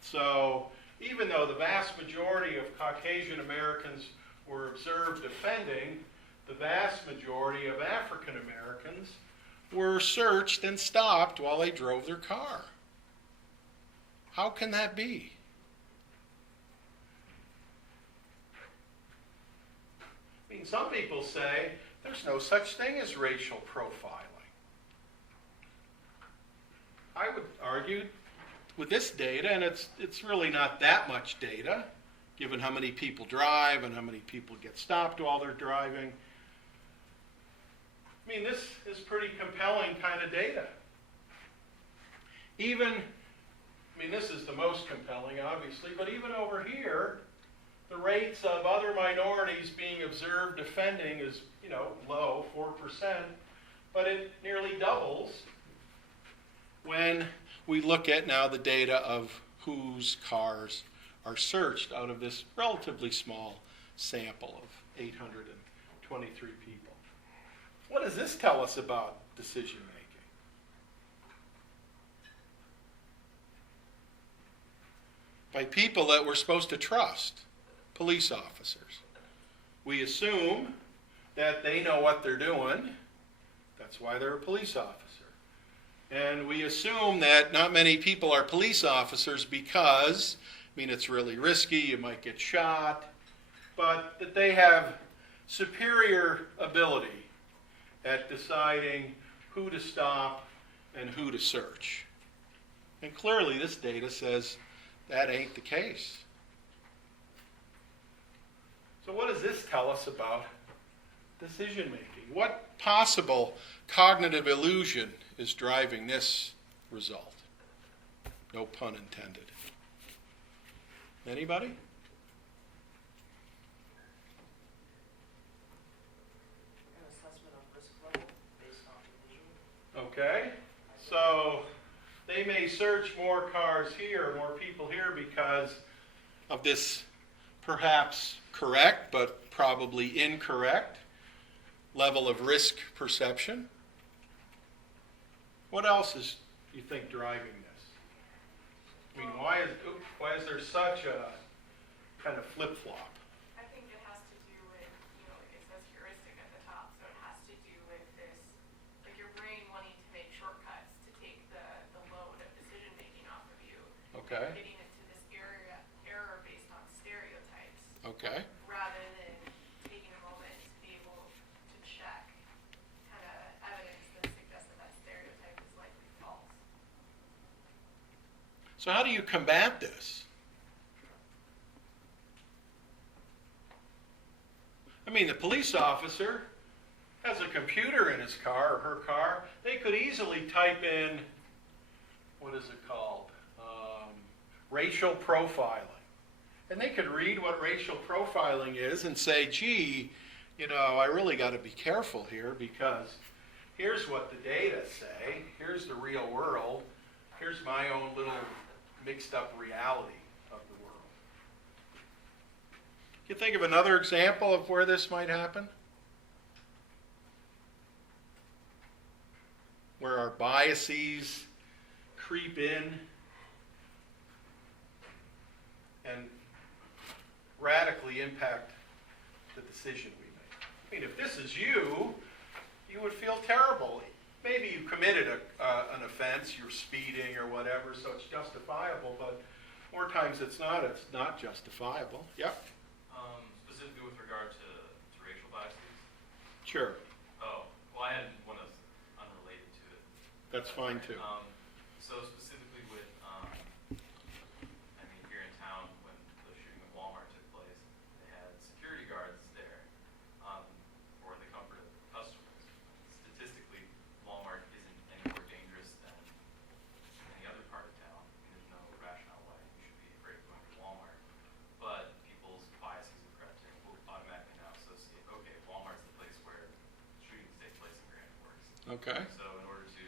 So even though the vast majority of Caucasian Americans were observed offending, the vast majority of African Americans were searched and stopped while they drove their car. How can that be? I mean, some people say there's no such thing as racial profiling. I would argue with this data, and it's really not that much data, given how many people drive and how many people get stopped while they're driving. I mean, this is pretty compelling kind of data. This is the most compelling, obviously, but even over here, the rates of other minorities being observed offending is, low, 4%, but it nearly doubles when we look at now the data of whose cars are searched out of this relatively small sample of 823 people. What does this tell us about decision making? By people that we're supposed to trust, police officers. We assume that they know what they're doing. That's why they're a police officer. And we assume that not many people are police officers because, it's really risky, you might get shot, but that they have superior ability at deciding who to stop and who to search. And clearly this data says that ain't the case. So what does this tell us about decision making? What possible cognitive illusion is driving this result? No pun intended. Anybody? An assessment of risk level based on the visual. Okay, so they may search more cars here, more people here because of this perhaps correct but probably incorrect level of risk perception. What else is, you think, driving this? Why is there such a kind of flip-flop? I think it has to do with, it says heuristic at the top, so it has to do with this, like your brain wanting to make shortcuts to take the load of decision making off of you. Okay. And getting into this error based on stereotypes. Okay. Rather than taking a moment to be able to check kind of evidence that suggests that stereotype is likely false. So how do you combat this? The police officer has a computer in his car or her car. They could easily type in, what is it called? Racial profiling. And they could read what racial profiling is and say, gee, I really got to be careful here because here's what the data say, here's the real world, here's my own little mixed up reality of the world. Can you think of another example of where this might happen? Where our biases creep in and radically impact the decision we make. If this is you, you would feel terrible. Maybe you committed an offense, you're speeding or whatever, so it's justifiable, but more times it's not justifiable. Yep. Specifically with regard to racial biases? Sure. Oh, well, I had one that's unrelated to it. That's fine too. So specifically with, here in town, when the shooting at Walmart took place, they Okay. So in order to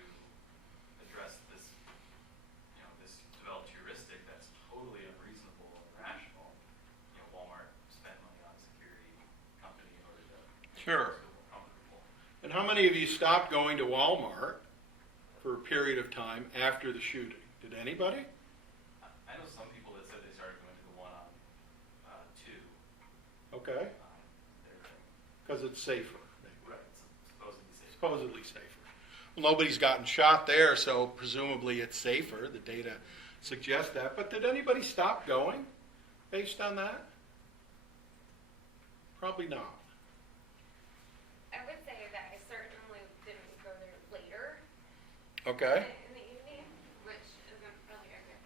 address this, this developed heuristic that's totally unreasonable and irrational, Walmart spent money on a security company in order to Sure. feel more comfortable. And how many of you stopped going to Walmart for a period of time after the shooting? Did anybody? I know some people that said they started going to the one on 2. Okay. Because it's safer. Right, it's supposedly safe. Supposedly safer. Well, nobody's gotten shot there, so presumably it's safer. The data suggests that. But did anybody stop going based on that? Probably not. I would say that I certainly didn't go there later Okay. in the evening, which isn't really a good.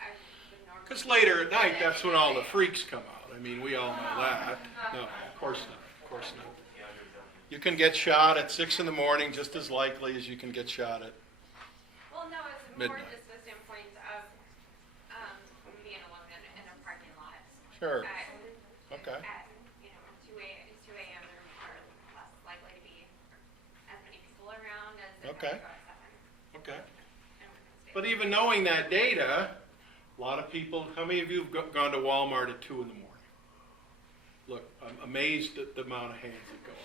I would normally. Because later at night, that's when all the freaks come out. I mean, we all know that. No, of course not. Of course not. You can get shot at 6 in the morning just as likely as you can get shot at. Well, no, it's more Midnight. just the standpoint of being alone in a parking lot. Sure. At, Okay. At 2 a.m. there are less likely to be as many people around as there Okay. are at 7. Okay. But even knowing that data, a lot of people, how many of you have gone to Walmart at 2 in the morning? Look, I'm amazed at the amount of hands that go up.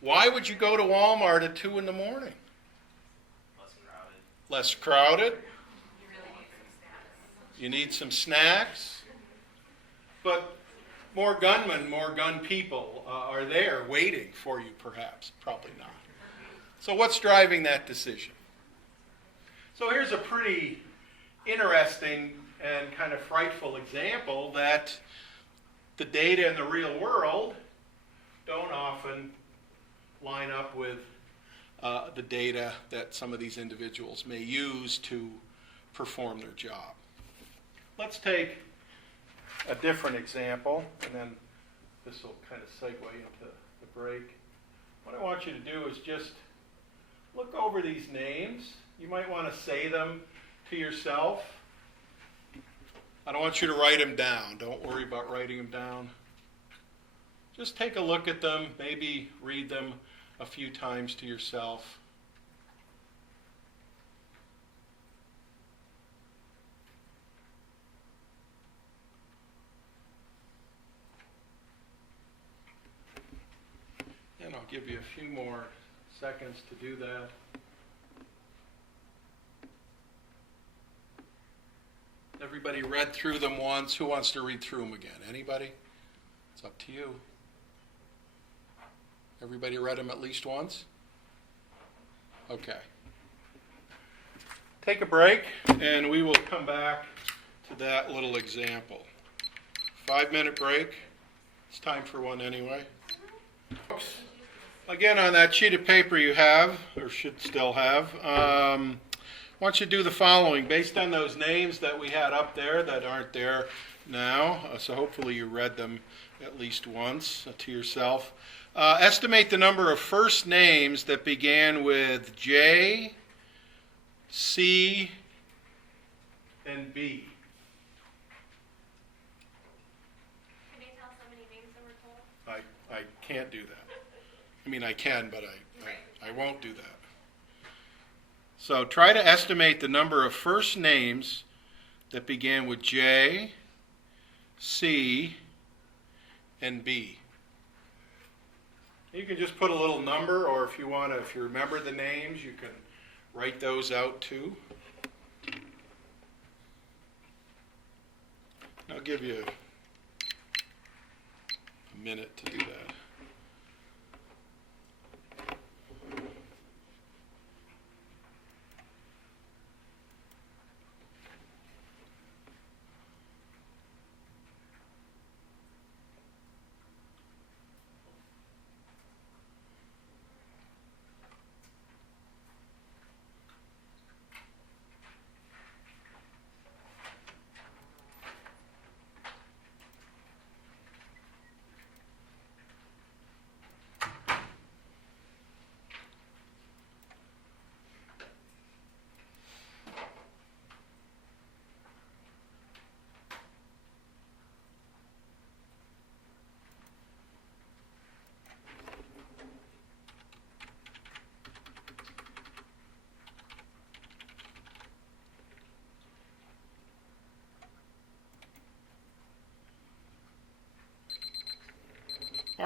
Why would you go to Walmart at 2 in the morning? Less crowded. Less crowded? You really need some snacks. You need some snacks? But more gunmen, more gun people are there waiting for you, perhaps. Probably not. So what's driving that decision? So here's a pretty interesting and kind of frightful example that the data in the real world don't often line up with the data that some of these individuals may use to perform their job. Let's take a different example, and then this will kind of segue into the break. What I want you to do is just look over these names. You might want to say them to yourself. I don't want you to write them down. Don't worry about writing them down. Just take a look at them, maybe read them a few times to yourself. And I'll give you a few more seconds to do that. Everybody read through them once. Who wants to read through them again? Anybody? It's up to you. Everybody read them at least once? Okay. Take a break, and we will come back to that little example. 5-minute break. It's time for one anyway. Again, on that sheet of paper you have, or should still have, I want you to do the following. Based on those names that we had up there that aren't there now, so hopefully you read them at least once to yourself. Estimate the number of first names that began with J, C, and B. Can they tell so many names that were told? I can't do that. I mean, I can, but I won't do that. So try to estimate the number of first names that began with J, C, and B. You can just put a little number, or if you want to, if you remember the names, you can write those out too. I'll give you a minute to do that.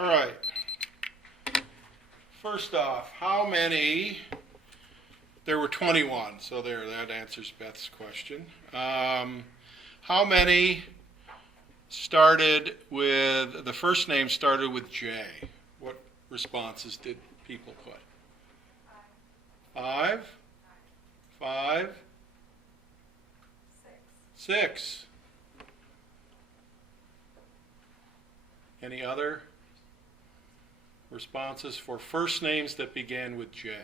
All right. First off, how many? There were 21, so there, that answers Beth's question. How many started with, the first name started with J? What responses did people put? 5? 5? 6. Any other responses for first names that began with J?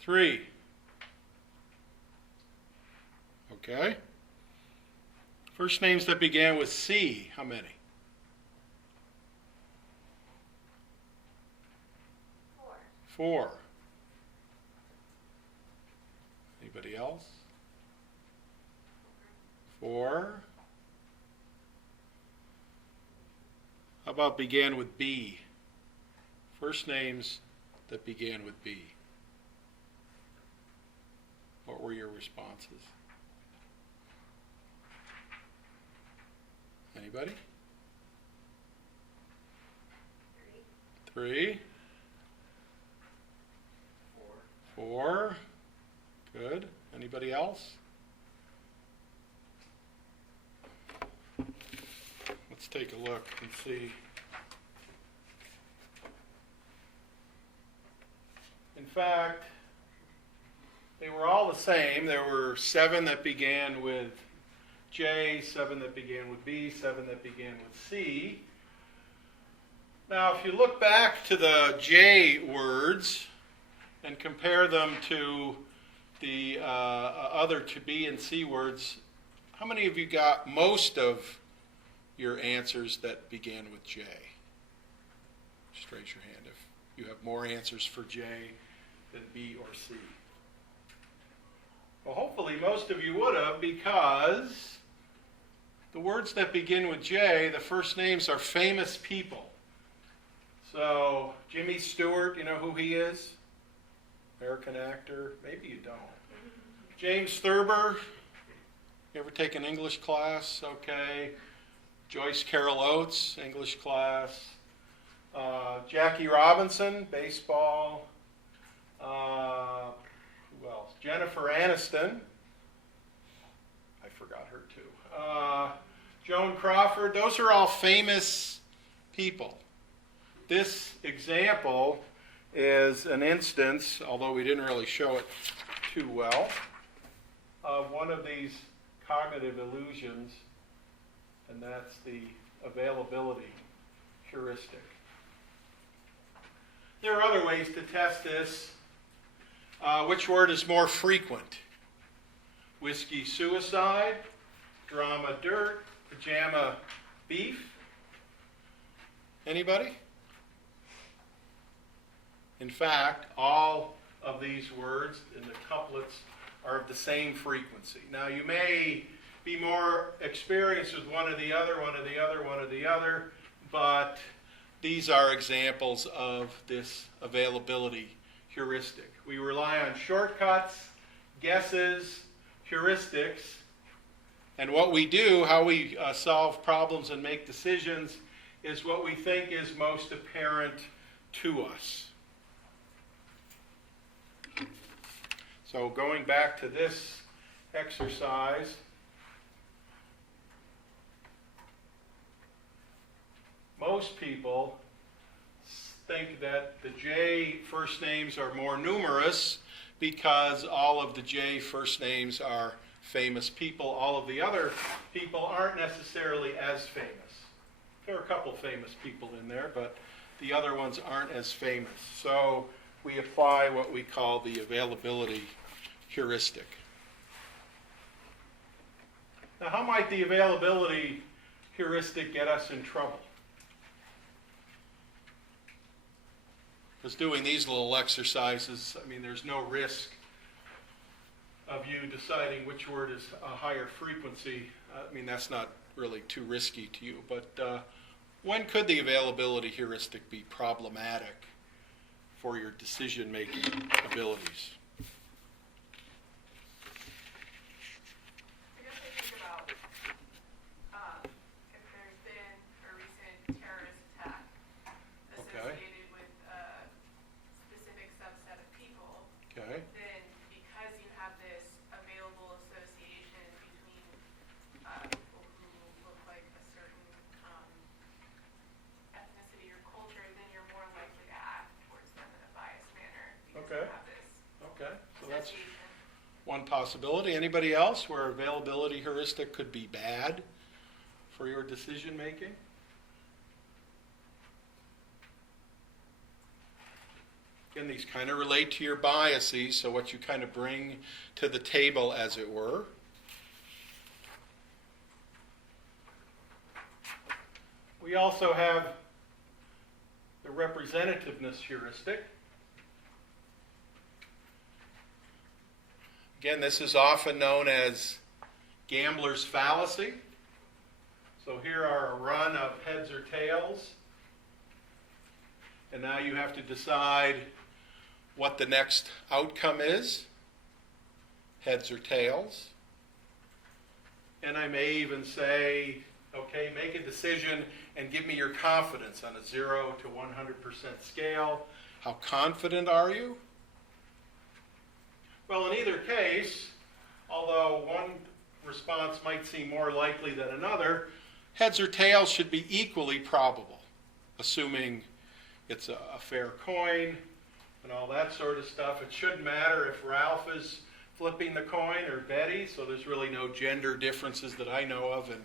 3. Okay. First names that began with C, how many? 4. Anybody else? 4. How about began with B? First names that began with B. What were your responses? Anybody? 3. 4. Good. Anybody else? Let's take a look and see. In fact, they were all the same. There were 7 that began with J, 7 that began with B, 7 that began with C. Now, if you look back to the J words and compare them to the other to B and C words, how many of you got most of your answers that began with J? Just raise your hand if you have more answers for J than B or C. Well, hopefully most of you would have, because the words that begin with J, the first names are famous people. So, Jimmy Stewart, you know who he is? American actor. Maybe you don't. James Thurber. You ever take an English class? Okay. Joyce Carol Oates, English class. Jackie Robinson, baseball. Who else? Jennifer Aniston. I forgot her too. Joan Crawford. Those are all famous people. This example is an instance, although we didn't really show it too well, of one of these cognitive illusions, and that's the availability heuristic. There are other ways to test this. Which word is more frequent? Whiskey suicide, drama dirt, pajama beef? Anybody? In fact, all of these words in the couplets are of the same frequency. Now, you may be more experienced with one or the other, one or the other, one or the other, but these are examples of this availability heuristic. We rely on shortcuts, guesses, heuristics, and what we do, how we solve problems and make decisions, is what we think is most apparent to us. So going back to this exercise, most people think that the J first names are more numerous because all of the J first names are famous people. All of the other people aren't necessarily as famous. There are a couple famous people in there, but the other ones aren't as famous. So we apply what we call the availability heuristic. Now, how might the availability heuristic get us in trouble? Because doing these little exercises, I mean, there's no risk of you deciding which word is a higher frequency. I mean, that's not really too risky to you. But when could the availability heuristic be problematic for your decision-making abilities? I guess I think about if there's been a recent terrorist attack possibility. Anybody else where availability heuristic could be bad for your decision making? Again, these kind of relate to your biases, so what you kind of bring to the table, as it were. We also have the representativeness heuristic. Again, this is often known as gambler's fallacy. So here are a run of heads or tails. And now you have to decide what the next outcome is, heads or tails. And I may even say, okay, make a decision and give me your confidence on a 0 to 100% scale. How confident are you? Well, in either case, although one response might seem more likely than another, heads or tails should be equally probable, assuming it's a fair coin and all that sort of stuff. It shouldn't matter if Ralph is flipping the coin or Betty, so there's really no gender differences that I know of in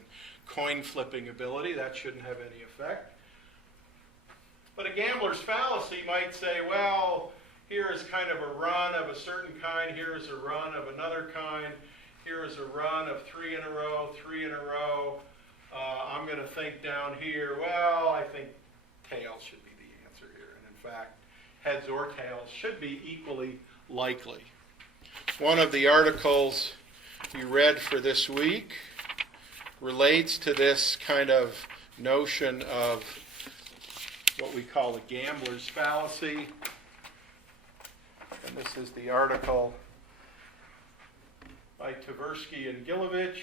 coin flipping ability. That shouldn't have any effect. But a gambler's fallacy might say, well, here is kind of a run of a certain kind, here is a run of another kind, here is a run of 3 in a row, 3 in a row. I'm going to think down here, well, I think tails should be the answer here. And in fact, heads or tails should be equally likely. One of the articles we read for this week relates to this kind of notion of what we call the gambler's fallacy. And this is the article by Tversky and Gilovich.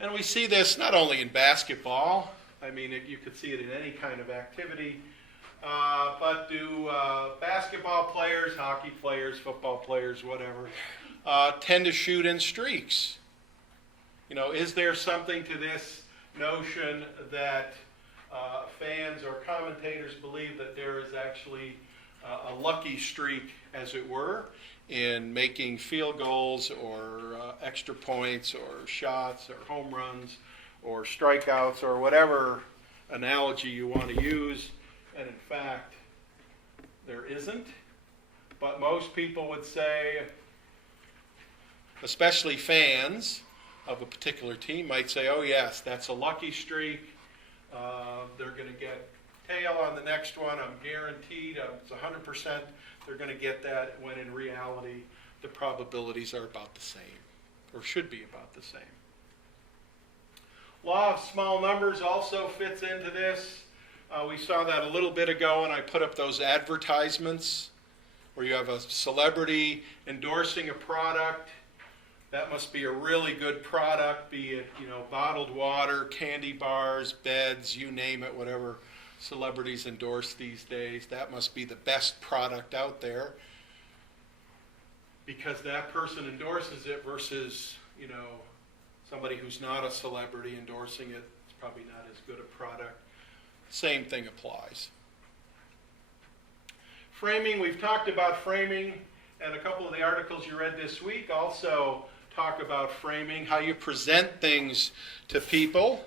And we see this not only in basketball, I mean, you could see it in any kind of activity, but do basketball players, hockey players, football players, whatever, tend to shoot in streaks? You know, is there something to this notion that fans or commentators believe that there is actually a lucky streak, as it were, in making field goals or extra points or shots or home runs or strikeouts or whatever analogy you want to use? And in fact, there isn't. But most people would say, especially fans of a particular team, might say, oh yes, that's a lucky streak. They're going to get tail on the next one. I'm guaranteed. It's 100% they're going to get that, when in reality, the probabilities are about the same, or should be about the same. Law of small numbers also fits into this. We saw that a little bit ago, and I put up those advertisements where you have a celebrity endorsing a product. That must be a really good product, be it, you know, bottled water, candy bars, beds, you name it, whatever celebrities endorse these days. That must be the best product out there because that person endorses it versus, you know, somebody who's not a celebrity endorsing it. It's probably not as good a product. Same thing applies. Framing, we've talked about framing, and a couple of the articles you read this week also talk about framing. How you present things to people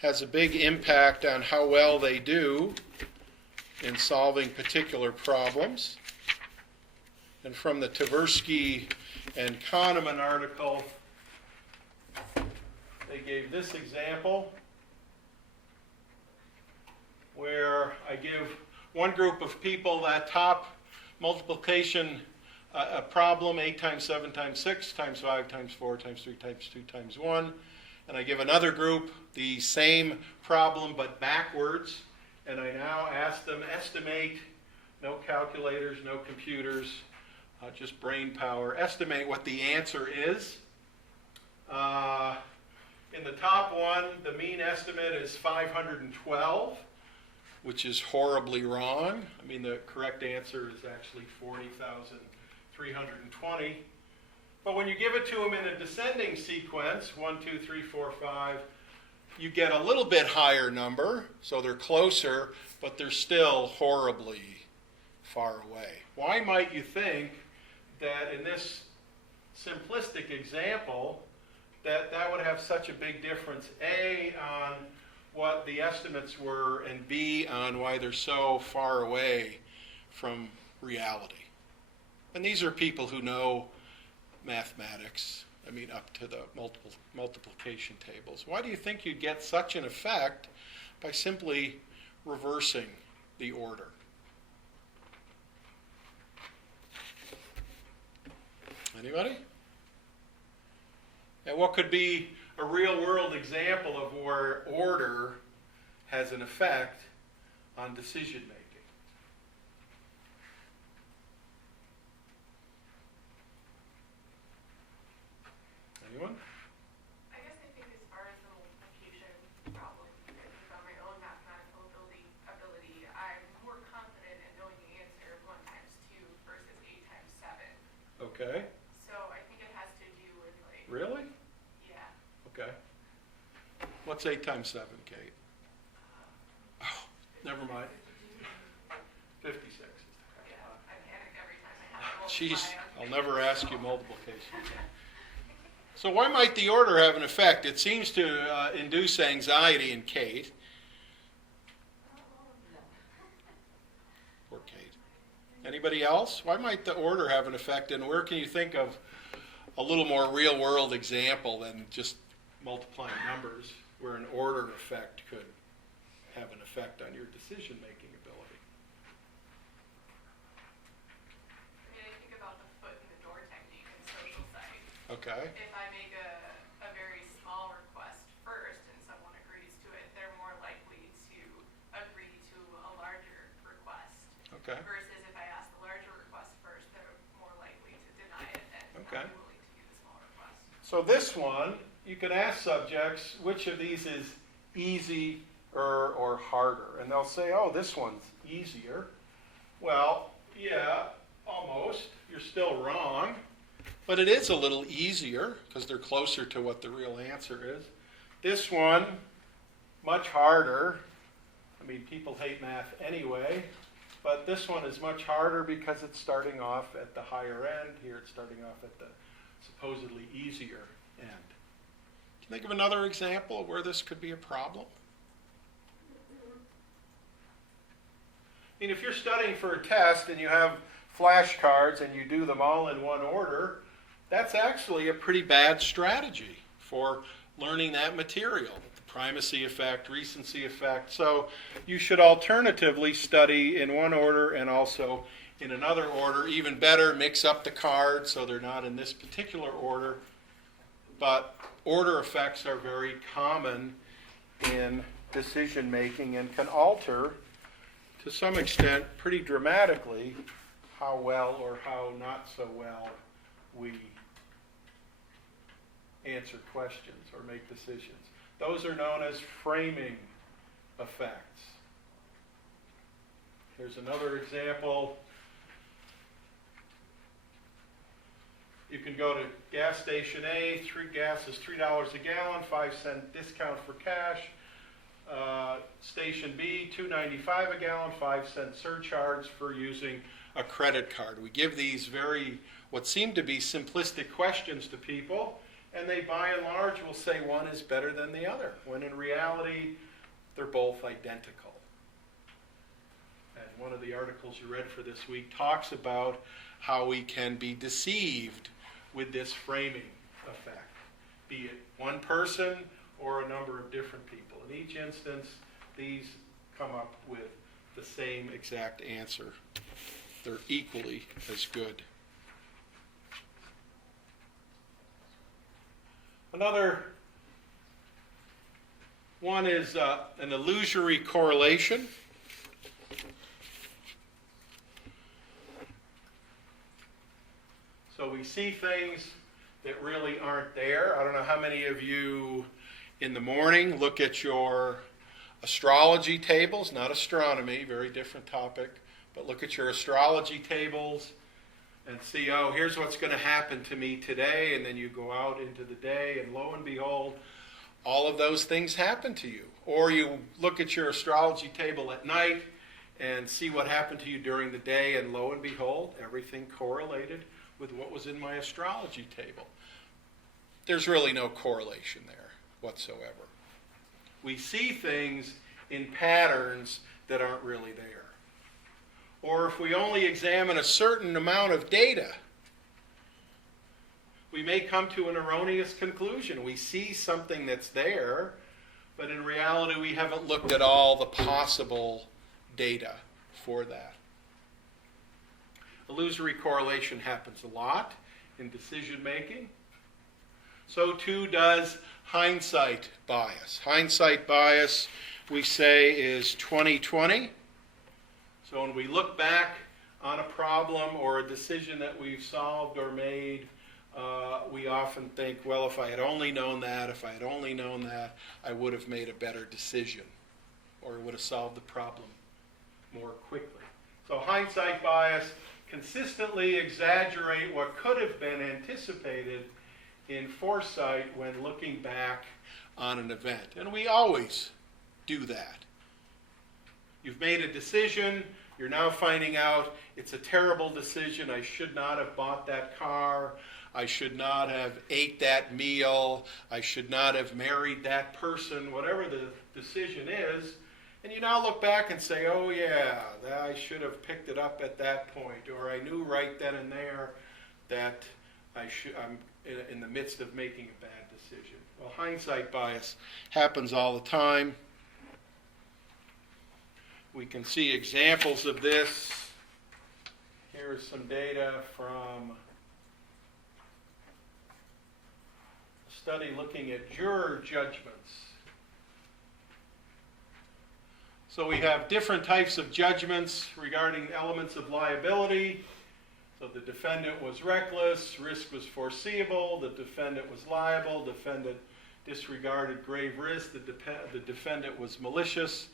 has a big impact on how well they do in solving particular problems. And from the Tversky and Kahneman article, they gave this example where I give one group of people that top multiplication problem, 8 times 7 times 6 times 5 times 4 times 3 times 2 times 1. And I give another group the same problem but backwards. And I now ask them estimate, no calculators, no computers, just brain power, estimate what the answer is. In the top one, the mean estimate is 512, which is horribly wrong. I mean, the correct answer is actually 40,320. But when you give it to them in a descending sequence, 1, 2, 3, 4, 5, you get a little bit higher number, so they're closer, but they're still horribly far away. Why might you think that in this simplistic example that that would have such a big difference, A, on what the estimates were, and B, on why they're so far away from reality? And these are people who know mathematics, I mean up to the multiplication tables. Why do you think you'd get such an effect by simply reversing the order? Anybody? And what could be a real-world example of where order has an effect on decision-making? Anyone? I guess I think as far as the multiplication problem, I think on my own mathematical ability, I'm more confident in knowing the answer of 1 times 2 versus 8 times 7. Okay. So I think it has to do with like. Really? Yeah. Okay. What's 8 times 7, Kate? Oh, never mind. 56. Yeah, I panic every time I have to Jeez, multiply. I'll never ask you multiplication. So why might the order have an effect? It seems to induce anxiety in Kate. Poor Kate. Anybody else? Why might the order have an effect? And where can you think of a little more real-world example than just multiplying numbers, where an order effect could have an effect on your decision-making ability? I mean, I think about the foot in the door technique in social science. Okay. If I make a very small request first and someone agrees to it, they're more likely to agree to a larger request. Okay. Versus if I ask the larger request first, they're more likely to deny it and Okay. not be willing to do the small request. So this one, you can ask subjects which of these is easier or harder. And they'll say, oh, this one's easier. Well, yeah, almost. You're still wrong. But it is a little easier because they're closer to what the real answer is. This one, much harder. I mean, people hate math anyway. But this one is much harder because it's starting off at the higher end. Here it's starting off at the supposedly easier end. Can you think of another example of where this could be a problem? I mean, if you're studying for a test and you have flashcards and you do them all in one order, that's actually a pretty bad strategy for learning that material. The primacy effect, recency effect. So you should alternatively study in one order and also in another order. Even better, mix up the cards so they're not in this particular order. But order effects are very common in decision making and can alter, to some extent, pretty dramatically, how well or how not so well we answer questions or make decisions. Those are known as framing effects. Here's another example. You can go to gas station A, gas is $3 a gallon, 5-cent discount for cash. Station B, $2.95 a gallon, 5-cent surcharge for using a credit card. We give these what seem to be simplistic questions to people, and they by and large will say one is better than the other, when in reality they're both identical. And one of the articles you read for this week talks about how we can be deceived with this framing effect, be it one person or a number of different people. In each instance, these come up with the same exact answer. They're equally as good. Another one is an illusory correlation. So we see things that really aren't there. I don't know how many of you in the morning look at your astrology tables, not astronomy, very different topic, but look at your astrology tables and see, oh, here's what's going to happen to me today, and then you go out into the day, and lo and behold, all of those things happen to you. Or you look at your astrology table at night and see what happened to you during the day, and lo and behold, everything correlated with what was in my astrology table. There's really no correlation there whatsoever. We see things in patterns that aren't really there. Or if we only examine a certain amount of data, we may come to an erroneous conclusion. We see something that's there, but in reality we haven't looked at all the possible data for that. Illusory correlation happens a lot in decision making. So too does hindsight bias. Hindsight bias, we say, is 20/20. So when we look back on a problem or a decision that we've solved or made, we often think, well, if I had only known that, I would have made a better decision, or would have solved the problem more quickly. So hindsight bias, consistently exaggerate what could have been anticipated in foresight when looking back on an event. And we always do that. You've made a decision, you're now finding out it's a terrible decision, I should not have bought that car, I should not have ate that meal, I should not have married that person, whatever the decision is, and you now look back and say, oh yeah, I should have picked it up at that point, or I knew right then and there that I'm in the midst of making a bad decision. Well, hindsight bias happens all the time. We can see examples of this. Here's some data from a study looking at juror judgments. So we have different types of judgments regarding elements of liability. So the defendant was reckless, risk was foreseeable, the defendant was liable, defendant disregarded grave risk, the defendant was malicious.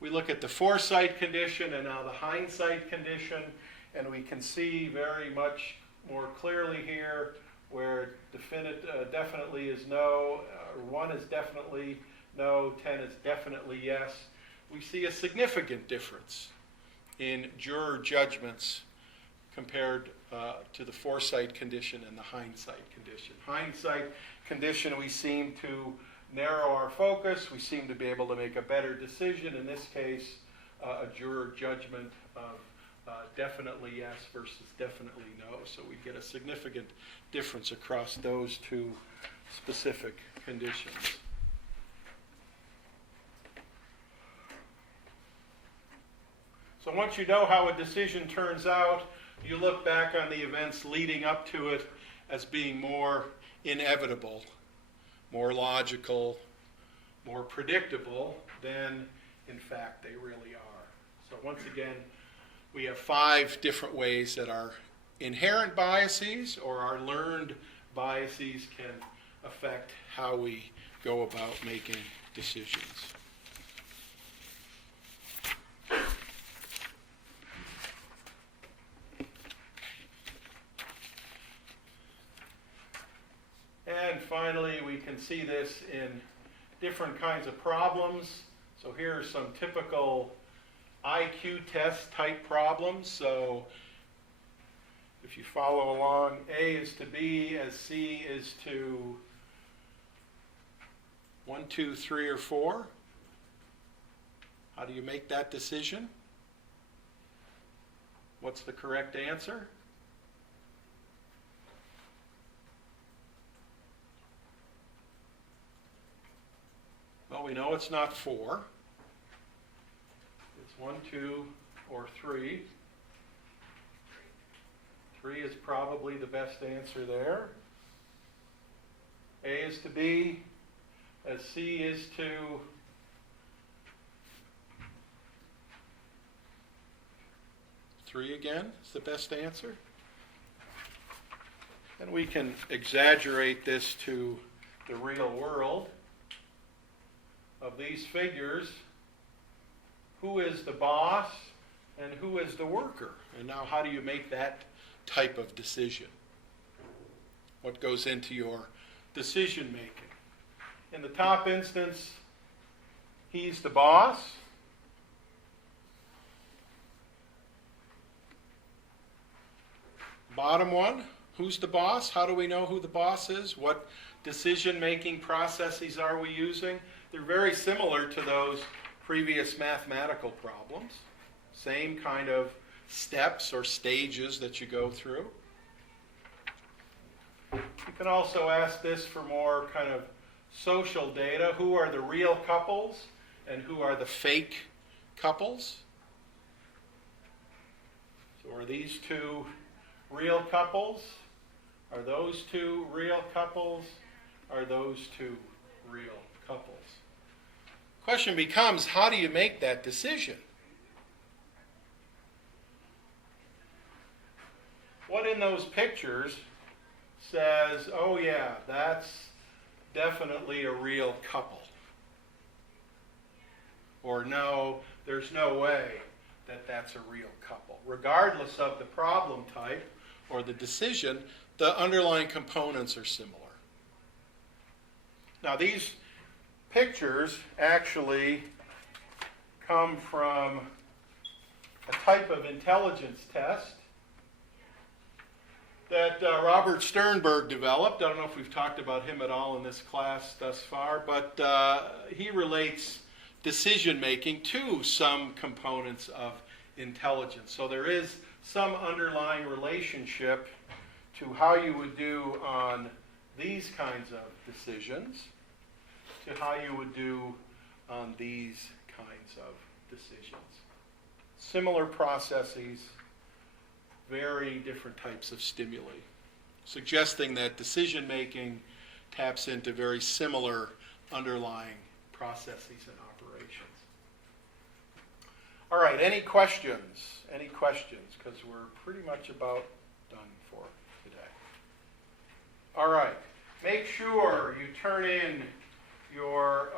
We look at the foresight condition and now the hindsight condition, and we can see very much more clearly here where definitely is no, 1 is definitely no, 10 is definitely yes. We see a significant difference in juror judgments compared to the foresight condition and the hindsight condition. Hindsight condition, we seem to narrow our focus. We seem to be able to make a better decision. In this case, a juror judgment of definitely yes versus definitely no. So we get a significant difference across those two specific conditions. So once you know how a decision turns out, you look back on the events leading up to it as being more inevitable, more logical, more predictable than, in fact, they really are. So once again, we have 5 different ways that our inherent biases or our learned biases can affect how we go about making decisions. And finally, we can see this in different kinds of problems. So here are some typical IQ test type problems. So if you follow along, A is to B as C is to 1, 2, 3, or 4. How do you make that decision? What's the correct answer? Well, we know it's not 4. It's 1, 2, or 3. 3 is probably the best answer there. A is to B, as C is to 3 again is the best answer. And we can exaggerate this to the real world. Of these figures, who is the boss and who is the worker? And now how do you make that type of decision? What goes into your decision making? In the top instance, he's the boss. Bottom one, who's the boss? How do we know who the boss is? What decision-making processes are we using? They're very similar to those previous mathematical problems. Same kind of steps or stages that you go through. You can also ask this for more kind of social data. Who are the real couples and who are the fake couples? So are these two real couples? Are those two real couples? Are those two real couples? Question becomes, how do you make that decision? What in those pictures says, oh yeah, that's definitely a real couple? Or no, there's no way that that's a real couple. Regardless of the problem type or the decision, the underlying components are similar. Now these pictures actually come from a type of intelligence test that Robert Sternberg developed. I don't know if we've talked about him at all in this class thus far, but he relates decision-making to some components of intelligence. So there is some underlying relationship to how you would do on these kinds of decisions to how you would do on these kinds of decisions. Similar processes, very different types of stimuli, suggesting that decision-making taps into very similar underlying processes and operations. All right, any questions? Any questions? Because we're pretty much about done for today. All right, make sure you turn in your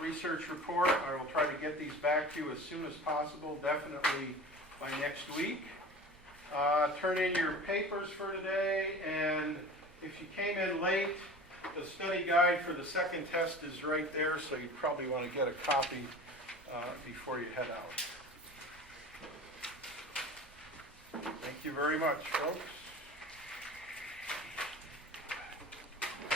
research report. I will try to get these back to you as soon as possible, definitely by next week. Turn in your papers for today, and if you came in late, the study guide for the second test is right there, so you probably want to get a copy before you head out. Thank you very much, folks.